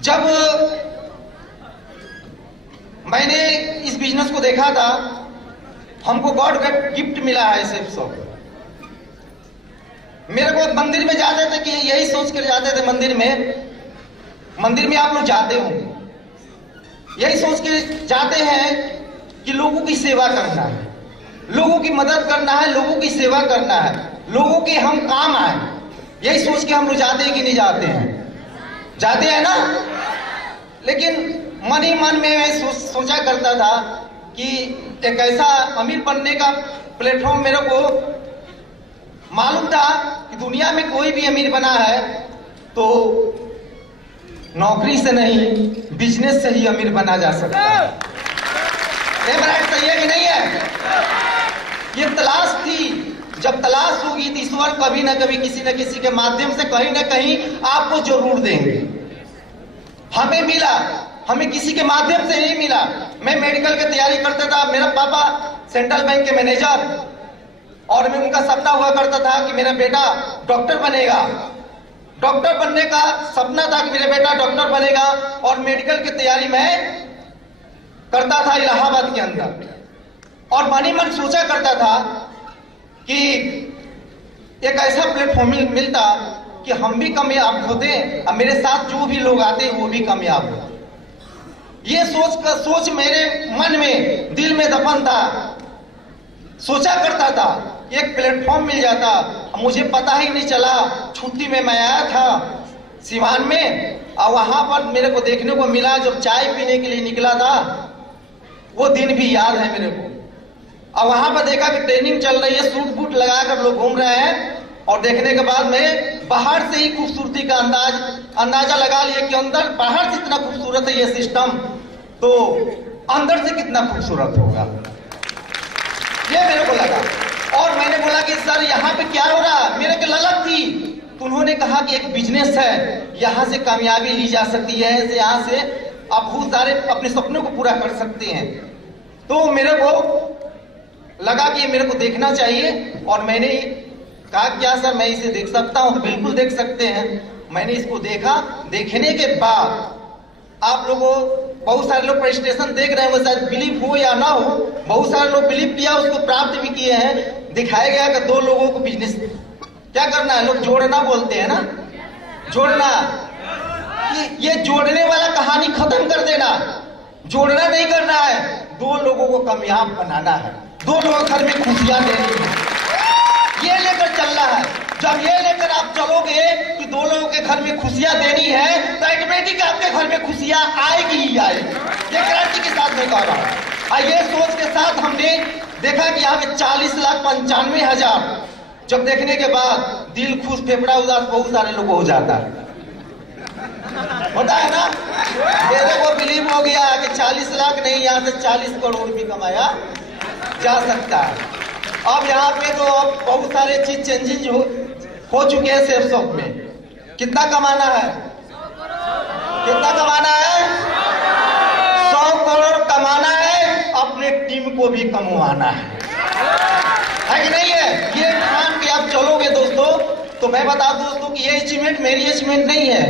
जब मैंने इस बिजनेस को देखा था, हमको गॉड का गिफ्ट मिला है सिर्फ सौ। मेरे को मंदिर में जाते थे कि यही सोच कर जाते थे, मंदिर में आप लोग जाते होंगे, यही सोच के जाते हैं कि लोगों की सेवा करना है, लोगों की मदद करना है, लोगों की सेवा करना है, लोगों के हम काम आए। यही सोच के हम लोग जाते हैं कि नहीं जाते हैं? जाते हैं ना। लेकिन मन ही मन में मैं सोचा करता था कि एक ऐसा अमीर बनने का प्लेटफॉर्म मेरे को मालूम था कि दुनिया में कोई भी अमीर बना है तो नौकरी से नहीं, बिजनेस से ही अमीर बना जा सकता है। ये बात सही है कि नहीं है? ये तलाश थी। जब तलाश होगी तो ईश्वर कभी ना कभी किसी न किसी के माध्यम से कहीं ना कहीं आपको जरूर देंगे। हमें मिला, हमें किसी के माध्यम से नहीं मिला। मैं मेडिकल की तैयारी करता था, मेरा पापा सेंट्रल बैंक के मैनेजर, और मैं उनका सपना हुआ करता था कि मेरा बेटा डॉक्टर बनेगा। डॉक्टर बनने का सपना था कि मेरा बेटा डॉक्टर बनेगा, और मेडिकल की तैयारी मैं करता था इलाहाबाद के अंदर। और मन ही मन सोचा करता था कि एक ऐसा प्लेटफॉर्म मिलता कि हम भी कामयाब होते और मेरे साथ जो भी लोग आते वो भी कामयाब हो। ये सोच मेरे मन में, दिल में दफन था। सोचा करता था एक प्लेटफॉर्म मिल जाता, मुझे पता ही नहीं चला। छुट्टी में मैं आया था सिवान में, और वहां पर मेरे को देखने को मिला जब चाय पीने के लिए निकला था, वो दिन भी याद है मेरे को। और वहां पर देखा कि ट्रेनिंग चल रही है, सूट बूट लगाकर लोग घूम रहे हैं, और देखने के बाद मैं बाहर से ही खूबसूरती का अंदाजा लगा लिया कि अंदर बाहर से इतना खूबसूरत है ये सिस्टम, तो अंदर से कितना खूबसूरत होगा, ये मेरे को लगा। और मैंने बोला कि सर यहाँ पे क्या हो रहा, मेरे को ललक थी। तो उन्होंने कहा कि एक बिजनेस है, यहाँ से कामयाबी ली जा सकती है, यहाँ से आप बहुत सारे अपने सपनों को पूरा कर सकते हैं। तो मेरे को लगा कि मेरे को देखना चाहिए, और मैंने कहा क्या सर मैं इसे देख सकता हूं? तो बिल्कुल देख सकते हैं। मैंने इसको देखा। देखने के बाद आप लोगों, बहुत सारे लोग प्रेजेंटेशन देख रहे हैं, वो शायद बिलीव हो या ना हो, बहुत सारे लोग बिलीव किया, उसको प्राप्त भी किए हैं। दिखाया गया कि 2 लोगों को बिजनेस क्या करना है, लोग जोड़ना बोलते हैं ना, जोड़ना। ये जोड़ने वाला कहानी खत्म कर देना, जोड़ना नहीं करना है, 2 लोगों को कामयाब बनाना है, 2 लोगों के घर में खुशियां देनी है, ये लेकर चलना है। जब ये लेकर आप चलोगे कि 2 लोगों के घर में खुशियां देनी है, तो ऑटोमेटिक आपके घर में खुशियां आएगी ही आएगी। ये गारंटी के साथ मैं कह रहा हूं। ये सोच के साथ हमने देखा कि यहाँ पे 40,95,000 जब देखने के बाद दिल खुश, फेफड़ा उदास बहुत सारे लोग हो जाता है, होता है ना। मेरे को बिलीव हो गया कि 40 लाख नहीं, यहाँ से 40 करोड़ भी कमाया जा सकता है। अब यहाँ पे तो अब बहुत सारे चीज चेंजिंग हो चुके हैं। सेफ शॉप में कितना कमाना है, कितना कमाना है? 100 करोड़ कमाना है, अपने टीम को भी कमवाना है कि नहीं है? ये ठान के आप चलोगे दोस्तों, तो मैं बता दूं दोस्तों कि ये अचीवमेंट मेरी अचीवमेंट नहीं है,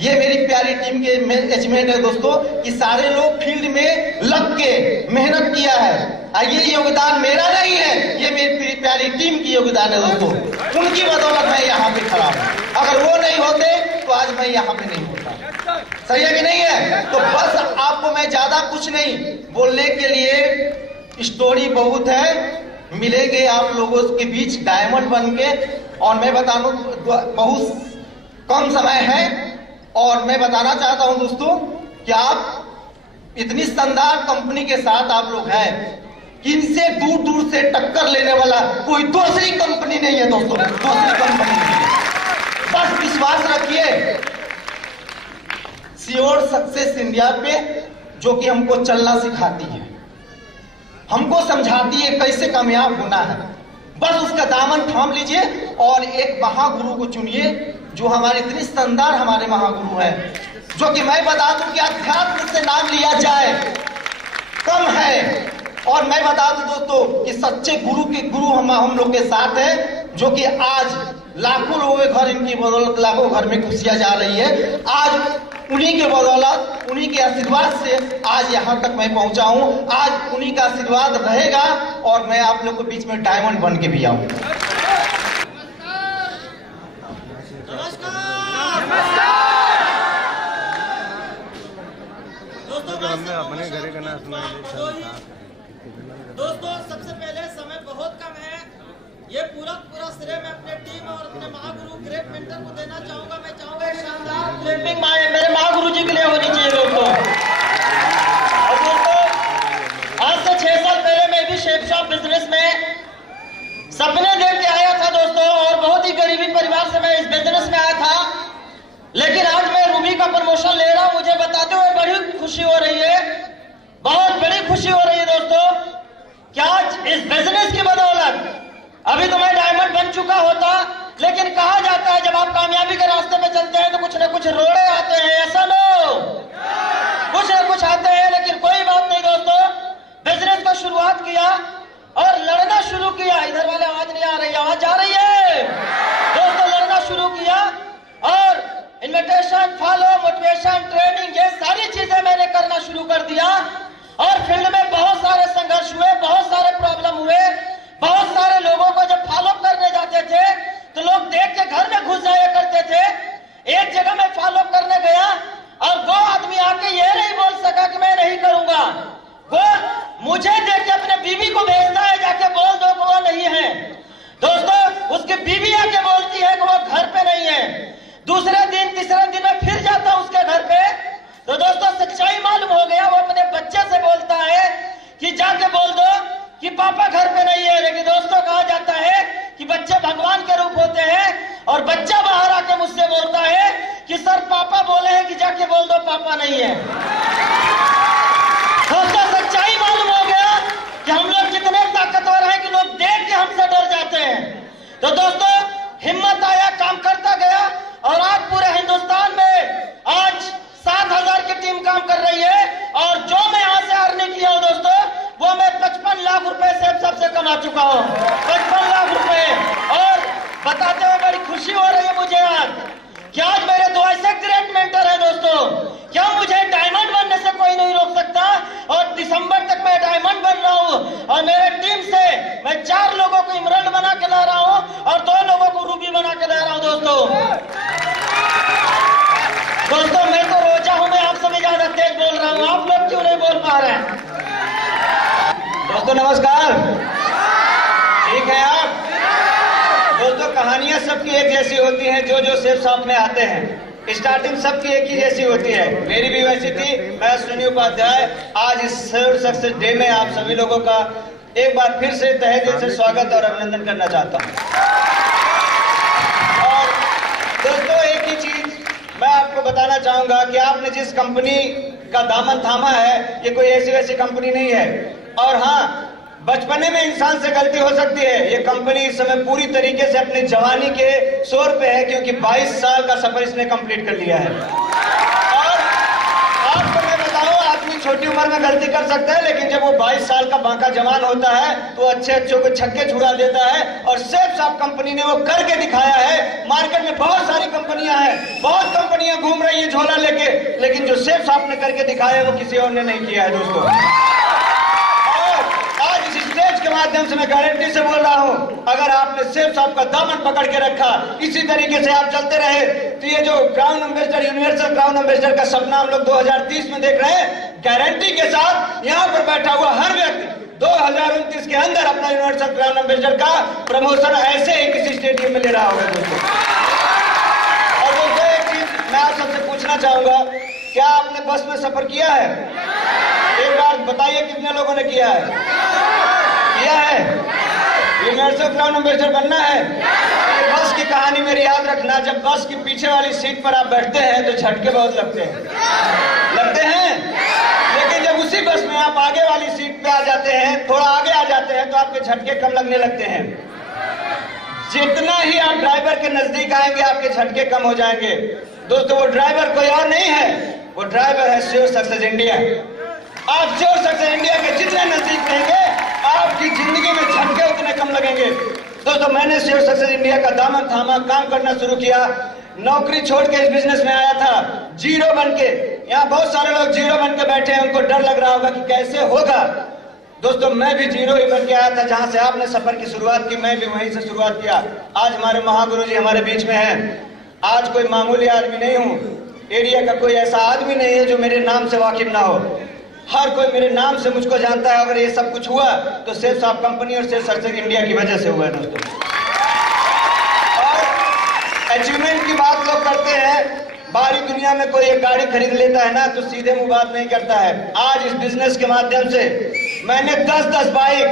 ये मेरी प्यारी टीम के अचीवमेंट है दोस्तों, कि सारे लोग फील्ड में लग के मेहनत किया है। ये योगदान मेरा नहीं है, ये मेरी प्यारी टीम की योगदान है दोस्तों। उनकी बदौलत मैं यहाँ पे खड़ा हूँ। अगर वो नहीं होते तो आज मैं यहाँ पे नहीं होता। सही है कि नहीं है? तो बस आपको मैं ज्यादा कुछ नहीं बोलने के लिए, स्टोरी बहुत है, मिलेंगे आप लोगों के बीच डायमंड बन के। और मैं बता दूं, बहुत कम समय है और मैं बताना चाहता हूं दोस्तों कि आप इतनी शानदार कंपनी के साथ आप लोग हैं कि इनसे दूर दूर से टक्कर लेने वाला कोई दूसरी कंपनी नहीं है दोस्तों, दूसरी कंपनी नहीं है। बस विश्वास रखिए श्योर सक्सेस इंडिया पे, जो कि हमको चलना सिखाती है, हमको समझाती है कैसे कामयाब होना है। बस उसका दामन थाम लीजिए और एक महागुरु को चुनिए जो हमारे इतनी शानदार हमारे महागुरु हैं, जो कि मैं बता दूं कि अध्यात्म से नाम लिया जाए कम है। और मैं बता दूं दोस्तों कि सच्चे गुरु के गुरु हम लोग के साथ हैं, जो कि आज लाखों लोगों के घर इनकी बदौलत लाखों घर में खुशियां जा रही है। आज उन्हीं के बदौलत, उन्हीं के आशीर्वाद से आज यहाँ तक मैं पहुंचा हूं। आज उन्हीं का आशीर्वाद रहेगा और मैं आप लोग के बीच में डायमंड बन के भी आऊं। अपने घरे का नाम दोस्तों, सबसे पहले समय बहुत कम है, ये पूरा श्रेय मैं अपने टीम और अपने महागुरु ग्रेट मेंटर को देना चाहूंगा। मैं चाहूंगा शानदार क्लैपिंग मेरे महागुरु जी के लिए होनी चाहिए दोस्तों। और दोस्तों, आज से 6 साल पहले मैं भी शेप शॉप बिजनेस में सपने देख के आया था दोस्तों, और बहुत ही गरीबी परिवार से मैं इस बिजनेस में आया था। लेकिन आज मैं रूबी का प्रमोशन ले रहा हूं, मुझे बताते हुए बड़ी खुशी हो रही है, बहुत बड़ी खुशी हो रही है दोस्तों, कि आज इस बिजनेस की बदौलत अभी तो मैं डायमंड बन चुका होता, लेकिन कहा जाता है जब आप कामयाबी के रास्ते पे चलते हैं तो कुछ न कुछ रोड़े आते हैं, ऐसा नो कुछ न कुछ आते हैं। लेकिन कोई बात नहीं दोस्तों, बिजनेस को शुरुआत किया और लड़ना शुरू किया। इधर वाले आवाज नहीं आ रही, आवाज आ रही है दोस्तों। लड़ना शुरू किया और इन्विटेशन, फॉलो, मोटिवेशन, ट्रेनिंग, ये सारी चीजें मैंने करना शुरू कर दिया। और फील्ड में बहुत सारे संघर्ष हुए, बहुत सारे प्रॉब्लम हुए। बहुत सारे लोगों को जब फॉलो करने जाते थे तो लोग देख के घर में घुस जाया करते थे। एक जगह मैं फॉलो करने गया और वो आदमी आके ये नहीं बोल सका कि मैं नहीं करूंगा, वो मुझे देख के अपने बीवी को भेजता है, जाके बोल दो कि वो नहीं है। दोस्तों, उसकी बीवी आके बोलती है कि वो घर पे नहीं है। दूसरे दिन, तीसरे दिन में फिर जाता हूं उसके घर पे, तो दोस्तों सच्चाई मालूम हो गया। वो अपने बच्चे से बोलता है कि जाके बोल दो कि पापा घर पे नहीं है। लेकिन दोस्तों, कहा जाता है कि बच्चे भगवान के रूप होते हैं, और बच्चा बाहर आके मुझसे बोलता है कि सर पापा बोले हैं कि जाके बोल दो पापा नहीं है। दोस्तों, सच्चाई मालूम हो गया कि हम लोग कितने ताकतवर हैं कि लोग देख के हमसे डर जाते हैं। तो दोस्तों, हिम्मत आया, काम करता गया, और आज पूरे हिंदुस्तान में आज 7,000 की टीम काम कर रही है। और जो मैं यहाँ से अर्निंग किया हूँ दोस्तों, वो मैं 55 लाख रुपए से सबसे कमा चुका हूँ, 55 लाख रुपए। और बताते हुए बड़ी खुशी हो रही है मुझे आज कि आज मेरे 2 ऐसे ग्रेट मेंटर हैं दोस्तों, क्या मुझे डायमंड बनने से कोई नहीं रोक सकता। और दिसंबर तक मैं डायमंड बन रहा हूँ, और मेरे टीम से मैं 4 लोगों को इमरल्ड बना के ला रहा हूँ और 2 लोगों को रूबी बना के ला रहा हूँ दोस्तों, मैं तो रोजा हूं, मैं आपसे भी ज्यादा तेज बोल रहा हूं, आप लोग क्यों नहीं बोल पा रहे हैं। दोस्तों नमस्कार, ठीक है आप दोस्तों। कहानियां सबकी एक जैसी होती हैं, जो सेफ शॉप में आते हैं, स्टार्टिंग सबकी एक ही जैसी होती है। मेरी भी वैसी थी। मैं अश्विनी उपाध्याय आज इस श्योर सक्सेस डे में आप सभी लोगों का एक बार फिर से तहे दिल से स्वागत और अभिनंदन करना चाहता हूँ। और दोस्तों, एक ही चीज मैं आपको बताना चाहूंगा कि आपने जिस कंपनी का दामन थामा है, ये कोई ऐसी वैसी कंपनी नहीं है। और हाँ, बचपने में इंसान से गलती हो सकती है। ये कंपनी इस समय पूरी तरीके से अपनी जवानी के शोर पे है, क्योंकि 22 साल का सफर इसने कंप्लीट कर लिया है। और आपको मैं बताऊं, आदमी छोटी उम्र में गलती कर सकता है, लेकिन जब वो 22 साल का बांका जवान होता है तो अच्छे अच्छों को छक्के छुड़ा देता है। और सेफ शॉप कंपनी ने वो करके दिखाया है। मार्केट में बहुत सारी कंपनियां हैं, बहुत कंपनियां घूम रही है झोला लेके, लेकिन जो सेफ शॉप ने करके दिखाया है वो किसी और ने नहीं किया है दोस्तों। आज इस स्टेज के माध्यम से मैं गारंटी से बोल रहा हूं, अगर आपने सेफ शॉप का दामन पकड़ के रखा, इसी तरीके से आप चलते रहे, तो ये जो crown ambassador, universal crown ambassador का सपना हम लोग 2030 में देख रहे हैं, गारंटी के साथ यहाँ पर बैठा हुआ हर व्यक्ति 2029 के अंदर अपना यूनिवर्सल क्राउन एम्बेसडर का प्रमोशन ऐसे ही किसी स्टेडियम में ले रहा होगा दोस्तों। और दोस्तों, मैं आप सबसे पूछना चाहूंगा, क्या आपने बस में सफर किया है? एक बार बताइए कितने लोगों ने किया है? किया है? यूनिवर्सल क्राउन एम्बेसडर बनना है? ये बस की कहानी मेरी याद रखना, जब बस की पीछे वाली सीट पर आप बैठते हैं तो झटके बहुत लगते हैं, लेकिन जब उसी बस में आप आगे वाली सीट पे आ जाते हैं, थोड़ा आगे आ जाते हैं, तो आपके झटके कम लगने लगते हैं। जितना ही आप ड्राइवर के नजदीक आएंगे आपके झटके कम हो जाएंगे। दोस्तों, वो ड्राइवर कोई और नहीं है, वो ड्राइवर है श्योर सक्सेस इंडिया। आप श्योर सक्सेस इंडिया के जितने नजदीक रहेंगे आपकी जिंदगी में झटके उतने कम लगेंगे। दोस्तों, मैंने श्योर सक्सेस इंडिया का दामन थामा, काम करना शुरू किया, नौकरी छोड़ के इस बिजनेस में आया था जीरो बन के। यहाँ बहुत सारे लोग जीरो बन के बैठे हैं, उनको डर लग रहा होगा कि कैसे होगा। दोस्तों, मैं भी जीरो ही बन के आया था, जहां से आपने सफर की शुरुआत की, मैं भी वहीं से शुरुआत किया। आज हमारे महागुरु जी हमारे बीच में हैं। आज कोई मामूली आदमी नहीं हूँ, एरिया का कोई ऐसा आदमी नहीं है जो मेरे नाम से वाकिफ ना हो। हर कोई मेरे नाम से मुझको जानता है। अगर ये सब कुछ हुआ तो सेफ साफ कंपनी और सेफ सक्सेस इंडिया की वजह से हुआ है। दोस्तों, और अचीवमेंट की बात लोग करते हैं, बाहरी दुनिया में कोई एक गाड़ी खरीद लेता है ना तो सीधे मुंह बात नहीं करता है। आज इस बिजनेस के माध्यम से मैंने 10-10 बाइक,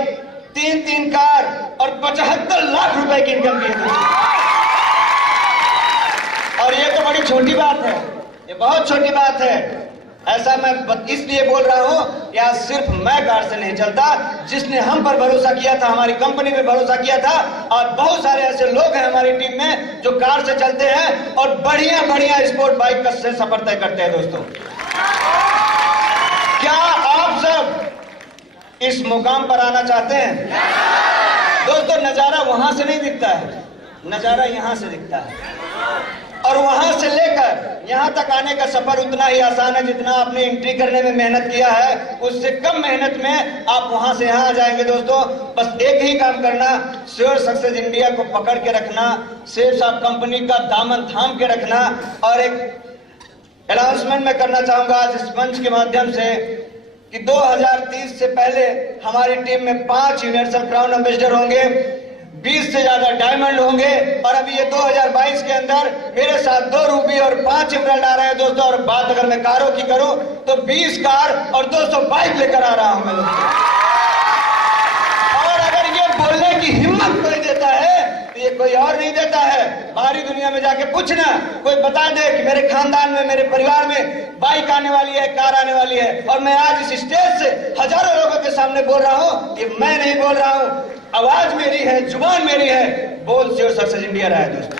3-3 कार और 75 लाख रुपए की इनकम की है। और ये तो बड़ी छोटी बात है, ये बहुत छोटी बात है। ऐसा मैं इसलिए बोल रहा हूं, या सिर्फ मैं कार से नहीं चलता, जिसने हम पर भरोसा किया था, हमारी कंपनी पे भरोसा किया था, और बहुत सारे ऐसे लोग हैं हमारी टीम में जो कार से चलते हैं और बढ़िया बढ़िया स्पोर्ट बाइक का से सफर तय करते हैं। दोस्तों, क्या आप सब इस मुकाम पर आना चाहते हैं? दोस्तों, नजारा वहां से नहीं दिखता है, नजारा यहां से दिखता है। और वहां से लेकर यहां तक आने का सफर उतना ही आसान है जितना आपने एंट्री करने में मेहनत किया है, उससे कम मेहनत में आप वहां से यहां आ जाएंगे। दोस्तों, बस एक ही काम करना, श्योर सक्सेस इंडिया को पकड़ के रखना, सेफ साफ कंपनी का दामन थाम के रखना। और एक अनाउंसमेंट मैं करना चाहूंगा आज इस मंच के माध्यम से कि 2030 से पहले हमारी टीम में 5 यूनिवर्सल क्राउन एम्बेसडर होंगे, 20 से ज्यादा डायमंड होंगे, और अभी ये 2022 के अंदर मेरे साथ 2 रूबी और 5 एमराल्ड आ रहे हैं। दोस्तों, और बात अगर मैं कारों की करूं तो 20 कार और 200 बाइक लेकर आ रहा हूं मैं। और अगर ये बोलने की हिम्मत कोई देता है तो ये कोई और नहीं देता है। बाहरी दुनिया में जाके पूछना, कोई बता दे कि मेरे खानदान में, मेरे परिवार में बाइक आने वाली है, कार आने वाली है। और मैं आज इस स्टेज से हजारों लोगों के सामने बोल रहा हूं, ये मैं नहीं बोल रहा हूं, आवाज मेरी है, जुबान मेरी है, बोल श्योर सक्सेस इंडिया रहा है। दोस्तों,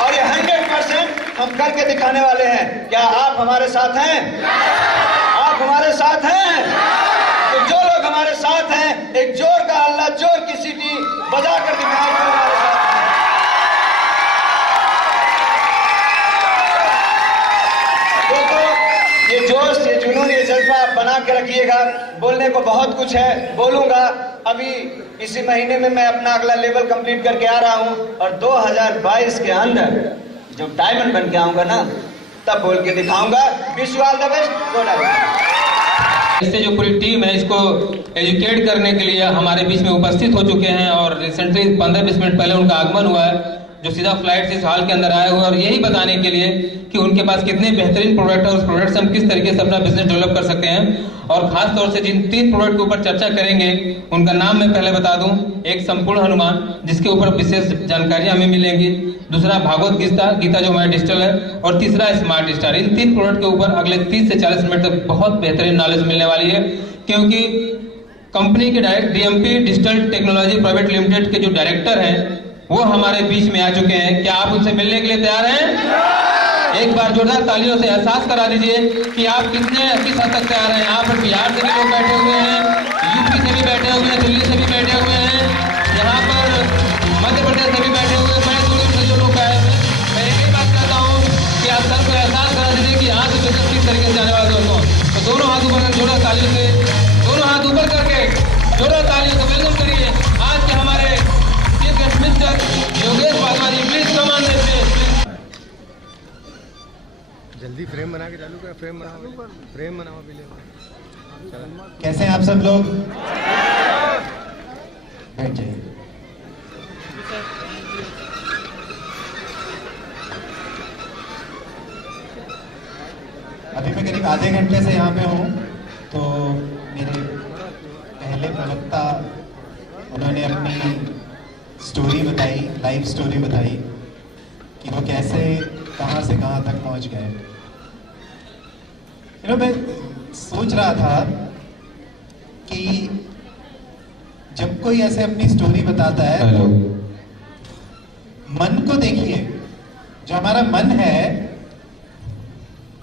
और ये 100% हम करके दिखाने वाले हैं। क्या आप हमारे साथ हैं? आप हमारे साथ हैं? तो जो लोग हमारे साथ हैं, एक जोर का हल्ला, जोर की सीटी बजा कर दिखाएं कि हमारे साथ हैं। दोस्तों, ये जोश, ये जुनून, ये जज्बा आप बना के रखिएगा। बोलने को बहुत कुछ है, बोलूंगा। अभी इसी महीने में मैं अपना अगला लेवल कंप्लीट करके आ रहा हूं, और 2022 के अंदर जब डायमंड बन के आऊंगा ना, तब बोल के दिखाऊंगा। Wish you all the best. Go diamond. इससे जो पूरी टीम है, इसको एजुकेट करने के लिए हमारे बीच में उपस्थित हो चुके हैं, और रिसेंटली 15-20 मिनट पहले उनका आगमन हुआ है, जो सीधा फ्लाइट से इस हॉल के अंदर आए हुए, और यही बताने के लिए कि उनके पास कितने बेहतरीन प्रोडक्ट है, उस प्रोडक्ट से हम किस तरीके से अपना बिजनेस डेवलप कर सकते हैं। और खास तौर से जिन 3 प्रोडक्ट के ऊपर चर्चा करेंगे, उनका नाम मैं पहले बता दूं। एक संपूर्ण हनुमान, जिसके ऊपर विशेष जानकारियां हमें मिलेंगी। दूसरा भागवत गीता जो हमारे डिजिटल है, और तीसरा स्मार्ट स्टार। इन 3 प्रोडक्ट के ऊपर अगले 30 से 40 मिनट तक बहुत बेहतरीन नॉलेज मिलने वाली है, क्योंकि कंपनी के direct DMP digital technology private limited के जो डायरेक्टर हैं वो हमारे बीच में आ चुके हैं। क्या आप उनसे मिलने के लिए तैयार हैं? एक बार जोरदार तालियों से एहसास करा दीजिए कि आप किस हद तक तैयार हैं। यहाँ पर बिहार से भी लोग बैठे हुए हैं, यूपी से भी बैठे हुए हैं, दिल्ली से भी बैठे हुए हैं, यहाँ पर मध्य प्रदेश से भी बैठे हुए हैं, बड़े दूर से जो लोग आए हैं। मैं एक ही बात कहता हूँ कि आप सबको एहसास करा दीजिए कि यहाँ से बिजनेस किस तरीके से जाने वाले दोस्तों। तो दोनों हाथ ऊपर जोरदार तालियों से, दोनों हाथ ऊपर करके जोरदार तालियों से वेलकम करिए आज के हमारे chief guest mister Yogesh Wadhwani. Please come on the stage. जल्दी फ्रेम बना के चालू कर, फ्रेम बनाओ पहले। कैसे हैं आप सब लोग? बैठ जाइए। करीब आधे घंटे से यहाँ पे हूँ। तो मेरे पहले प्रवक्ता उन्होंने अपनी स्टोरी बताई, लाइफ स्टोरी बताई कि वो कैसे कहाँ से कहाँ तक पहुँच गए। मैं सोच रहा था कि जब कोई ऐसे अपनी स्टोरी बताता है तो मन को देखिए। जो हमारा मन है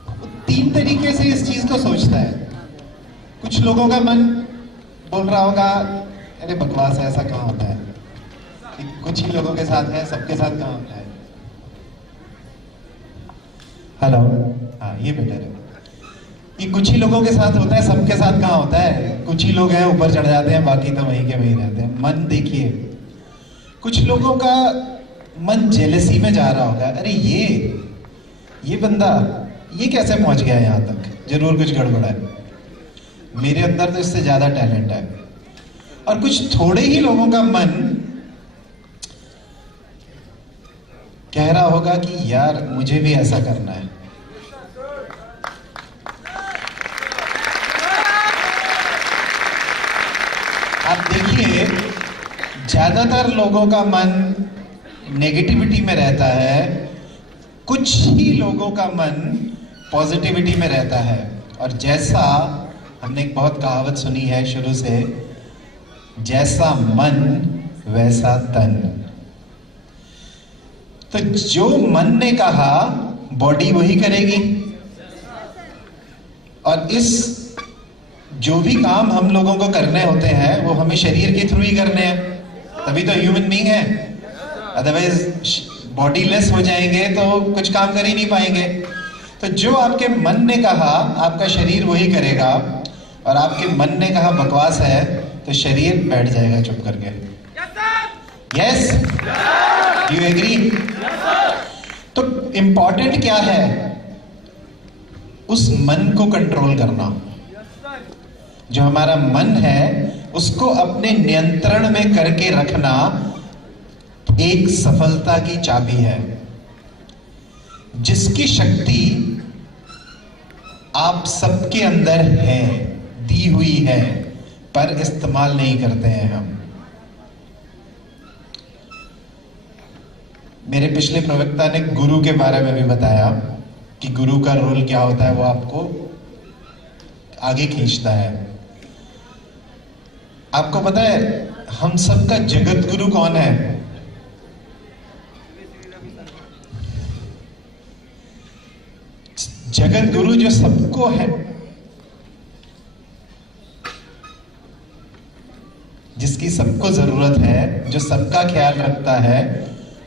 वो 3 तरीके से इस चीज को सोचता है। कुछ लोगों का मन बोल रहा होगा अरे बकवास है, ऐसा कहाँ होता है। कुछ ही लोगों के साथ है, सबके साथ कहाँ होता है। हेलो, हाँ ये बेटर है। ये कुछ ही लोगों के साथ होता है, सबके साथ कहाँ होता है। कुछ ही लोग हैं ऊपर चढ़ जाते हैं, बाकी तो वहीं के वहीं रहते हैं। मन देखिए, कुछ लोगों का मन जेलसी में जा रहा होगा, अरे ये बंदा ये कैसे पहुंच गया यहाँ तक, जरूर कुछ गड़बड़ है, मेरे अंदर तो इससे ज्यादा टैलेंट है। और कुछ थोड़े ही लोगों का मन कह रहा होगा कि यार मुझे भी ऐसा करना है। आप देखिए, ज्यादातर लोगों का मन नेगेटिविटी में रहता है, कुछ ही लोगों का मन पॉजिटिविटी में रहता है। और जैसा हमने एक बहुत कहावत सुनी है शुरू से, जैसा मन वैसा तन। तो जो मन ने कहा बॉडी वही करेगी। और इस जो भी काम हम लोगों को करने होते हैं वो हमें शरीर के थ्रू ही करने हैं, तभी तो ह्यूमन बीइंग है। अदरवाइज बॉडी लेस हो जाएंगे तो कुछ काम कर ही नहीं पाएंगे। तो जो आपके मन ने कहा आपका शरीर वही करेगा, और आपके मन ने कहा बकवास है तो शरीर बैठ जाएगा चुप करके। Yes, you agree? तो इंपॉर्टेंट क्या है? उस मन को कंट्रोल करना। जो हमारा मन है उसको अपने नियंत्रण में करके रखना एक सफलता की चाबी है। जिसकी शक्ति आप सबके अंदर है, दी हुई है, पर इस्तेमाल नहीं करते हैं हम। मेरे पिछले प्रवक्ता ने गुरु के बारे में भी बताया कि गुरु का रोल क्या होता है, वो आपको आगे खींचता है। आपको पता है हम सबका जगत गुरु कौन है? जगत गुरु जो सबको है, जिसकी सबको जरूरत है, जो सबका ख्याल रखता है,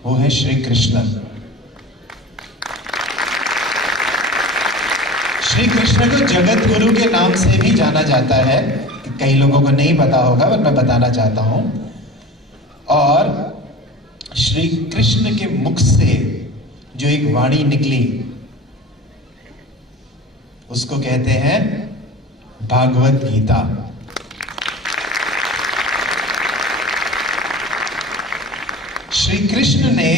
वो है श्री कृष्ण। श्री कृष्ण को जगत गुरु के नाम से भी जाना जाता है। कई लोगों को नहीं पता होगा पर मैं बताना चाहता हूं। और श्री कृष्ण के मुख से जो एक वाणी निकली उसको कहते हैं भागवत गीता। श्री कृष्ण ने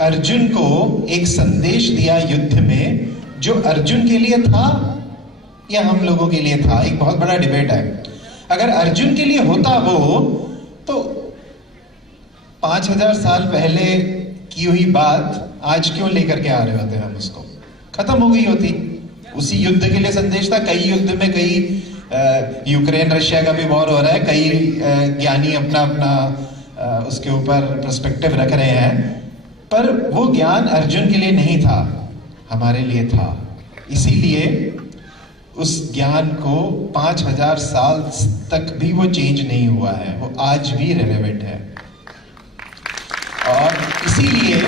अर्जुन को एक संदेश दिया युद्ध में, जो अर्जुन के लिए था या हम लोगों के लिए था, एक बहुत बड़ा डिबेट है। अगर अर्जुन के लिए होता वो, तो 5000 साल पहले की हुई बात आज क्यों लेकर के आ रहे होते हम, उसको खत्म हो गई होती। उसी युद्ध के लिए संदेश था। कई युद्ध में कई यूक्रेन रशिया का भी वॉर हो रहा है, कई ज्ञानी अपना अपना उसके ऊपर पर्सपेक्टिव रख रहे हैं, पर वो ज्ञान अर्जुन के लिए नहीं था, हमारे लिए था। इसीलिए उस ज्ञान को 5000 साल तक भी वो चेंज नहीं हुआ है, वो आज भी रेलेवेंट है। और इसीलिए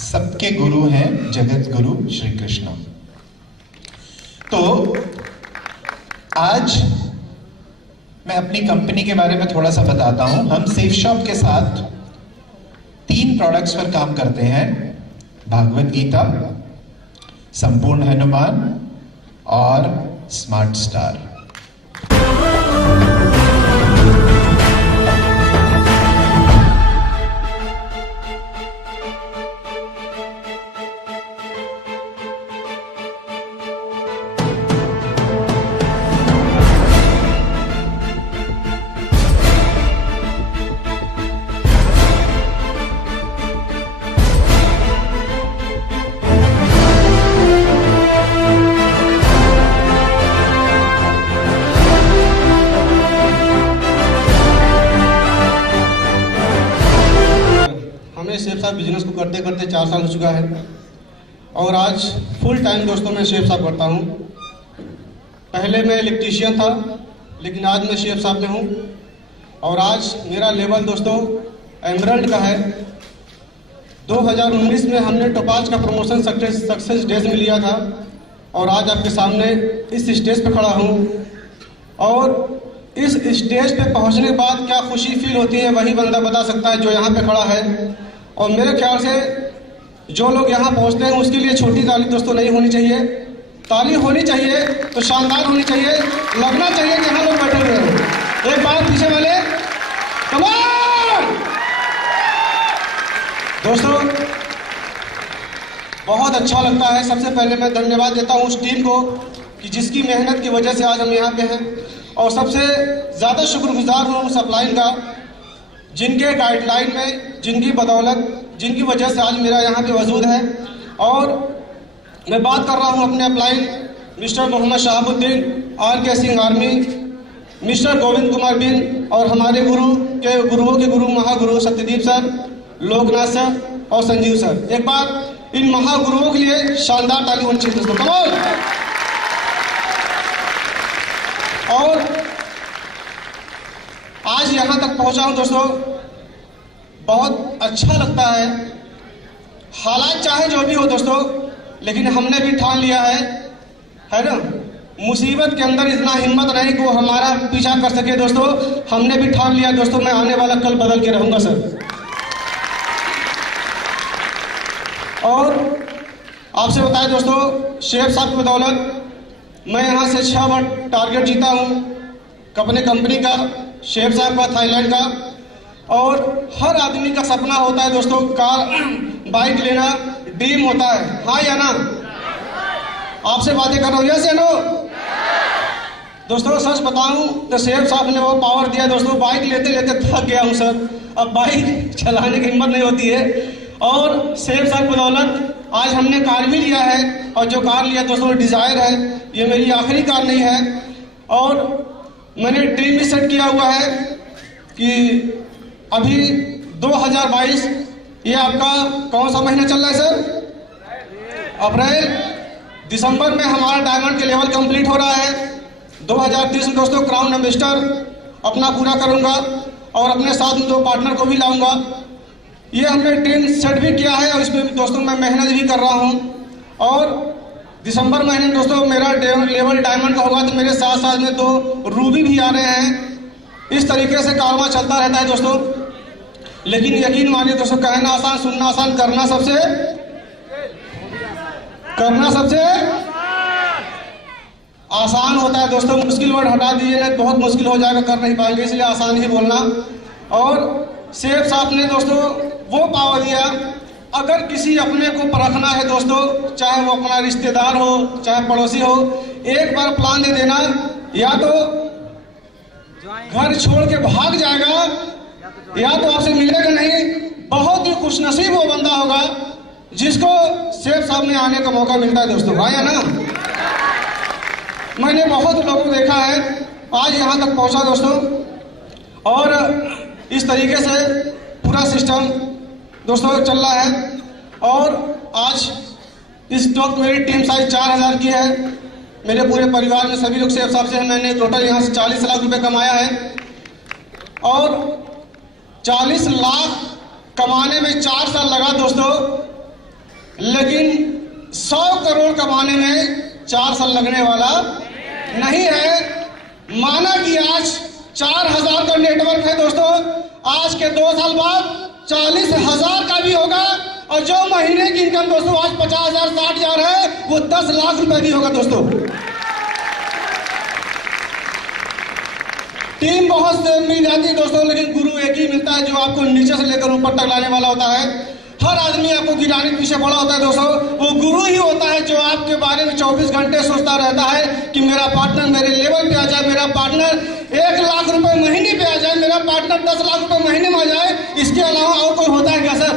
सबके गुरु हैं जगत गुरु श्री कृष्ण। तो आज मैं अपनी कंपनी के बारे में थोड़ा सा बताता हूं। हम सेफ शॉप के साथ 3 प्रोडक्ट्स पर काम करते हैं, भागवत गीता, संपूर्ण हनुमान और स्मार्ट स्टार। मैं शेख साहब बिजनेस को करते करते 4 साल हो चुका है और आज फुल टाइम दोस्तों मैं शेख साहब करता हूँ। पहले मैं इलेक्ट्रीशियन था, लेकिन आज मैं शेख साहब में हूँ और आज मेरा लेवल दोस्तों एमरल्ड का है। 2019 में हमने टोपाज का प्रमोशन सक्सेस डेज में लिया था और आज आपके सामने इस स्टेज पे खड़ा हूँ। और इस स्टेज पे पहुँचने के बाद क्या खुशी फील होती है वही बंदा बता सकता है जो यहाँ पे खड़ा है। और मेरे ख्याल से जो लोग यहाँ पहुँचते हैं उसके लिए छोटी ताली दोस्तों नहीं होनी चाहिए, ताली होनी चाहिए तो शानदार होनी चाहिए, लगना चाहिए कि यहाँ लोग बैठे हुए हैं। एक बार पीछे वाले कमाल दोस्तों, बहुत अच्छा लगता है। सबसे पहले मैं धन्यवाद देता हूँ उस टीम को कि जिसकी मेहनत की वजह से आज हम यहाँ पे हैं, और सबसे ज़्यादा शुक्रगुजार हूँ उस अपलाइन का जिनके गाइडलाइन में, जिनकी बदौलत, जिनकी वजह से आज मेरा यहाँ पे वजूद है। और मैं बात कर रहा हूँ अपने upline mister Mohammad Shahabuddin, RK Singh army, mister Govind Kumar बिन और हमारे गुरु के गुरुओं के गुरु महागुरु सत्यदीप सर, लोकनाथ सर और संजीव सर। एक बार इन महागुरुओं के लिए शानदार ताली होनी चाहिए दोस्तों, कमाल। और आज यहाँ तक पहुँचा हूँ दोस्तों, बहुत अच्छा लगता है। हालात चाहे जो भी हो दोस्तों, लेकिन हमने भी ठान लिया है ना। मुसीबत के अंदर इतना हिम्मत नहीं कि वो हमारा पीछा कर सके दोस्तों। हमने भी ठान लिया दोस्तों, मैं आने वाला कल बदल के रहूंगा सर। और आपसे बताएं दोस्तों, शेख साहब की बदौलत मैं यहाँ से 6 बार टारगेट जीता हूँ अपने कंपनी का, शेख साहब का, थाईलैंड का। और हर आदमी का सपना होता है दोस्तों, कार बाइक लेना ड्रीम होता है, हाँ या ना? आपसे बातें कर रहा हूँ, यस या नो? दोस्तों सच बताऊं तो शेख साहब ने वो पावर दिया दोस्तों, बाइक लेते लेते थक गया हूँ सर, अब बाइक चलाने की हिम्मत नहीं होती है। और शेख साहब की बदौलत आज हमने कार भी लिया है, और जो कार लिया दोस्तों डिजायर है, ये मेरी आखिरी कार नहीं है। और मैंने ड्रीम भी सेट किया हुआ है कि अभी 2022, ये आपका कौन सा महीना चल रहा है सर? अप्रैल, दिसंबर में हमारा डायमंड के लेवल कंप्लीट हो रहा है। 2030 में दोस्तों क्राउन एम्बेसडर अपना पूरा करूंगा और अपने साथ 2 पार्टनर को भी लाऊंगा। ये हमने ड्रीम सेट भी किया है और इसमें दोस्तों मैं मेहनत भी कर रहा हूँ। और दिसंबर महीने में दोस्तों मेरा लेवल डायमंड का होगा, तो मेरे साथ साथ में 2 रूबी भी आ रहे हैं। इस तरीके से कारोबार चलता रहता है दोस्तों। लेकिन यकीन मानिए दोस्तों, कहना आसान, सुनना आसान, करना सबसे आसान होता है दोस्तों। मुश्किल वर्ड हटा दीजिए, नहीं बहुत मुश्किल हो जाएगा, कर नहीं पाएंगे, इसलिए आसान ही बोलना। और शेख साहब ने दोस्तों वो पावर दिया, अगर किसी अपने को परखना है दोस्तों, चाहे वो अपना रिश्तेदार हो चाहे पड़ोसी हो, एक बार प्लान दे देना, या तो घर छोड़ के भाग जाएगा या तो आपसे मिलेगा नहीं। बहुत ही खुशनसीब वो बंदा होगा जिसको शेख साहब में आने का मौका मिलता है दोस्तों, हाँ या ना? मैंने बहुत लोगों को देखा है आज यहाँ तक पहुँचा दोस्तों। और इस तरीके से पूरा सिस्टम दोस्तों चल रहा है। और आज इस वक्त मेरी टीम साइज 4000 की है। मेरे पूरे परिवार में सभी लोग शेख साहब से हैं। मैंने टोटल यहाँ से 40 लाख रुपए कमाया है। और 40 लाख कमाने में 4 साल लगा दोस्तों, लेकिन 100 करोड़ कमाने में 4 साल लगने वाला नहीं है। माना कि आज 4000 का नेटवर्क है दोस्तों, आज के 2 साल बाद 40,000 का भी होगा। और जो महीने की इनकम दोस्तों आज 50,000 60,000 है, वो 10 लाख रुपए भी होगा दोस्तों। टीम बहुत से मिल जाती है दोस्तों, लेकिन गुरु एक ही मिलता है जो आपको नीचे से लेकर ऊपर तक लाने वाला होता है। हर आदमी आपको गिराने के पीछे पड़ा होता है दोस्तों, वो गुरु ही होता है जो आपके बारे में 24 घंटे सोचता रहता है कि मेरा पार्टनर मेरे लेवल पे आ जाए, मेरा पार्टनर 1 लाख रुपए महीने पे आ जाए, मेरा पार्टनर 10 लाख रुपए महीने में आ जाए। इसके अलावा और कोई होता है क्या सर?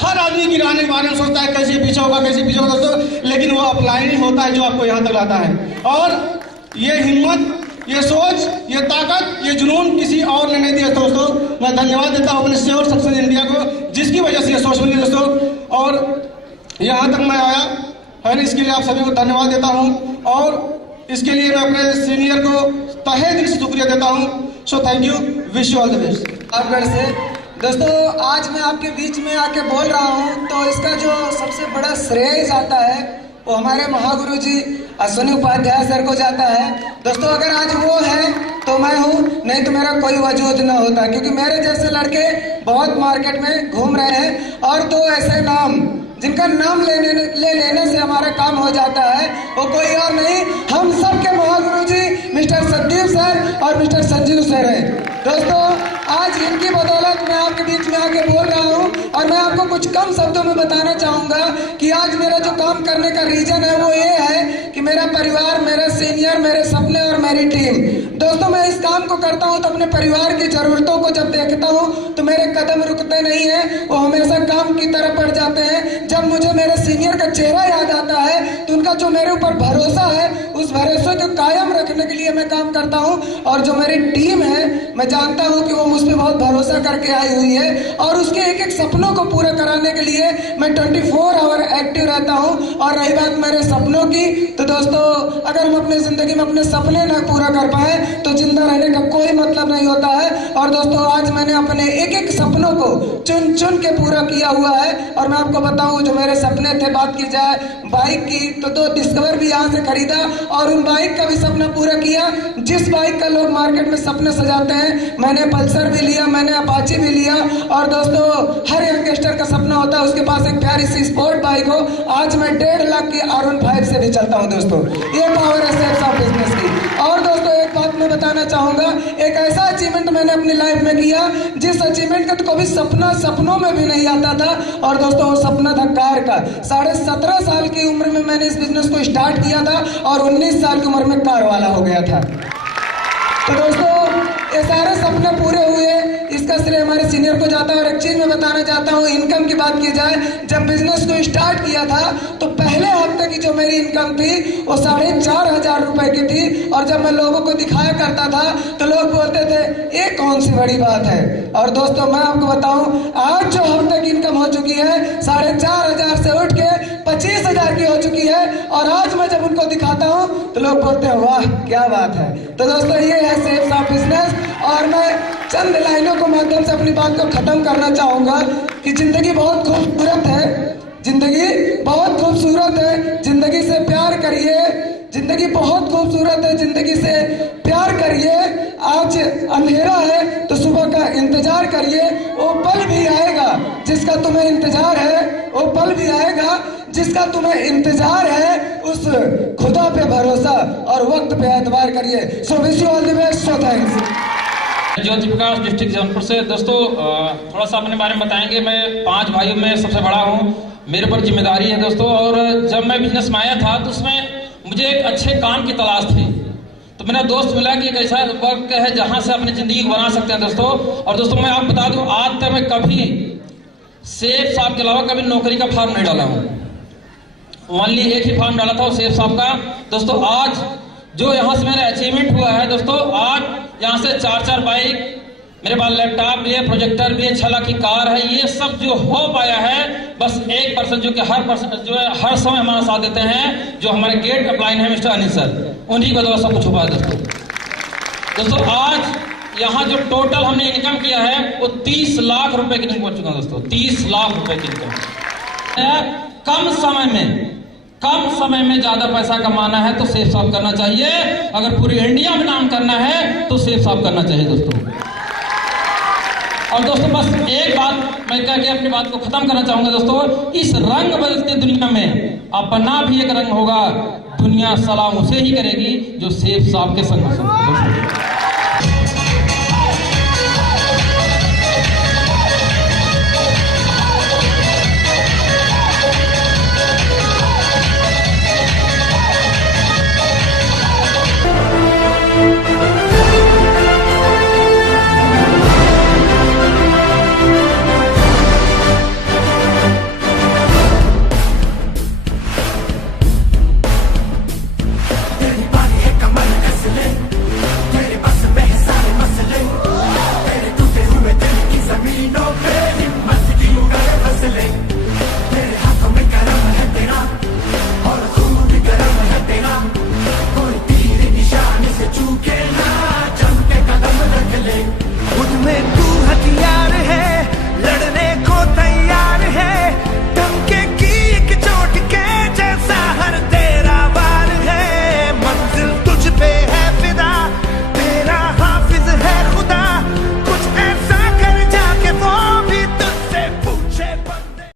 हर आदमी गिराने के बारे में सोचता है कैसे पीछे होगा, कैसे पीछे होगा दोस्तों, लेकिन वो अपलाइन ही होता है जो आपको यहाँ तक लाता है। और ये हिम्मत, ये सोच, ये ताकत, ये जुनून किसी और ने नहीं दिया दोस्तों। मैं धन्यवाद देता हूँ अपने श्योर सक्सेस इंडिया को, जिसकी वजह से जैसी ये सोच बनी दोस्तों, और यहाँ तक मैं आया है ना, इसके लिए आप सभी को धन्यवाद देता हूँ, और इसके लिए मैं अपने सीनियर को तहे दिल से शुक्रिया देता हूँ। So thank you, wish you all the best. आपगढ़ से दोस्तों आज मैं आपके बीच में आके बोल रहा हूँ, तो इसका जो सबसे बड़ा श्रेय जाता है वो हमारे महागुरु जी अश्विनी उपाध्याय सर को जाता है। दोस्तों अगर आज वो है तो मैं हूँ, नहीं तो मेरा कोई वजूद न होता, क्योंकि मेरे जैसे लड़के बहुत मार्केट में घूम रहे हैं, और दो ऐसे नाम जिनका नाम ले लेने से हमारा काम हो जाता है, वो कोई और नहीं, हम सबके महागुरु जी मिस्टर सतदीप सर और मिस्टर संजीव सर हैं। दोस्तों आज इनकी बदौलत मैं आपके बीच में आके बोल रहा हूँ, और मैं आपको कुछ कम शब्दों में बताना चाहूँगा कि आज मेरा जो काम करने का रीजन है वो ये है कि मेरा परिवार, मेरे सीनियर, मेरे सपने और मेरी टीम। दोस्तों मैं इस काम को करता हूँ तो अपने परिवार की ज़रूरतों को जब देखता हूँ तो मेरे कदम रुकते नहीं हैं, वो हमेशा काम की तरफ बढ़ जाते हैं। जब मुझे मेरे सीनियर का चेहरा याद आता है तो उनका जो मेरे ऊपर भरोसा है, उस भरोसे को कायम रखने के लिए मैं काम करता हूँ। और जो मेरी टीम है, मैं जानता हूँ कि वो मुझ पर बहुत भरोसा करके आई हुई है, और उसके एक एक सपनों को पूरा कराने के लिए मैं 24 आवर एक्टिव रहता हूँ। और रही बात मेरे सपनों की, तो दोस्तों अगर हम अपनी ज़िंदगी में अपने सपने ना पूरा कर पाए तो जिंदा रहने का कोई मतलब नहीं होता है। और दोस्तों आज मैंने अपने एक एक सपनों को चुन चुन के पूरा किया हुआ है। और मैं आपको बताऊँ जो मेरे सपने थे, बात की जाए बाइक की तो 2 डिस्कवर भी यहाँ से खरीदा, और उन बाइक का भी सपना पूरा किया। जिस बाइक का लोग मार्केट में सपने सजाते हैं, मैंने पल्सर भी लिया, मैंने अपाची भी लिया। और दोस्तों हर यंगस्टर का सपना होता है उसके पास एक प्यारी सी स्पोर्ट बाइक हो। आज मैं 1.5 लाख की R15 से भी चलता हूँ दोस्तों, ये पावर है सेल्स ऑफ बिजनेस की। और दोस्तों एक बात मैं बताना चाहूँगा, एक ऐसा अचीवमेंट मैंने अपनी लाइफ में किया जिस अचीवमेंट का तो कभी सपनों में भी नहीं आता था। और दोस्तों वो सपना था कार का। 17.5 साल की उम्र में मैंने इस बिजनेस को स्टार्ट किया था, और 19 साल की उम्र में कार वाला हो गया था। तो दोस्तों ये सारे सपने पूरे हुए, इसका श्रेय हमारे सीनियर को जाता है। और एक चीज मैं बताना चाहता हूँ, इनकम की बात की जाए, जब बिजनेस को स्टार्ट किया था तो पहले हफ्ते की जो मेरी इनकम थी वो 4,500 रुपए की थी। और जब मैं लोगों को दिखाया करता था तो लोग बोलते थे ये कौन सी बड़ी बात है। और दोस्तों मैं आपको बताऊं, आज जो हफ्ते की इनकम हो चुकी है 4,500 से उठ के 25,000 की हो चुकी है। और आज मैं जब उनको दिखाता हूँ तो लोग बोलते हैं वाह क्या बात है। तो दोस्तों ये है सेल्स ऑफ बिजनेस। और मैं चंद लाइनों के माध्यम से अपनी बात को खत्म करना चाहूंगा कि जिंदगी बहुत खूबसूरत है, जिंदगी बहुत खूबसूरत है, जिंदगी से प्यार करिए, जिंदगी बहुत खूबसूरत है, जिंदगी से प्यार करिए। आज अंधेरा है तो सुबह का इंतजार करिए, वो पल भी आएगा जिसका तुम्हें इंतजार है, वो पल भी आएगा जिसका तुम्हें इंतजार है। उस खुदा पे भरोसा और वक्त पे एतबार करिए। So wish you all the best. So thanks. Jyoti Prakash, district Jaunpur से। दोस्तों थोड़ा सा अपने बारे में बताएंगे। मैं 5 भाइयों में सबसे बड़ा हूँ, मेरे पर जिम्मेदारी है दोस्तों। और जब मैं बिजनेस में आया था तो उसमें मुझे एक अच्छे काम की तलाश थी, तो मेरा दोस्त मिला कि एक ऐसा वर्क है जहाँ से अपनी ज़िंदगी को बना सकते हैं दोस्तों। और दोस्तों मैं आपको बता दूँ, आज तक मैं कभी सेठ साहब के अलावा कभी नौकरी का फॉर्म नहीं डाला हूँ। ओनली एक ही फॉर्म डाला था, वो सेठ साहब का। दोस्तों आज जो यहाँ से मेरा अचीवमेंट हुआ है दोस्तों, आज यहाँ से 4 बाइक, मेरे पास लैपटॉप भी है, प्रोजेक्टर भी है, 6 लाख की कार है, ये सब जो हो पाया है बस एक पर्सन जो कि हर पर्सन जो है हर समय हमारा साथ देते हैं, जो हमारे गेट अपलाइन है मिस्टर अनिल सर, उन्हीं को सब कुछ हो पाया दोस्तों। आज यहाँ जो टोटल हमने इनकम किया है वो 30 लाख रुपए की इनकम हो चुका है दोस्तों, 30 लाख रुपए की इनकम। कम समय में ज्यादा पैसा कमाना है तो सेफ साफ करना चाहिए। अगर पूरी इंडिया में नाम करना है तो सेफ साफ करना चाहिए दोस्तों। और दोस्तों बस एक बात मैं कह के अपनी बात को खत्म करना चाहूंगा दोस्तों, इस रंग बदलती दुनिया में अपना भी एक रंग होगा। दुनिया सलाम उसे ही करेगी जो सेफ साफ के संग।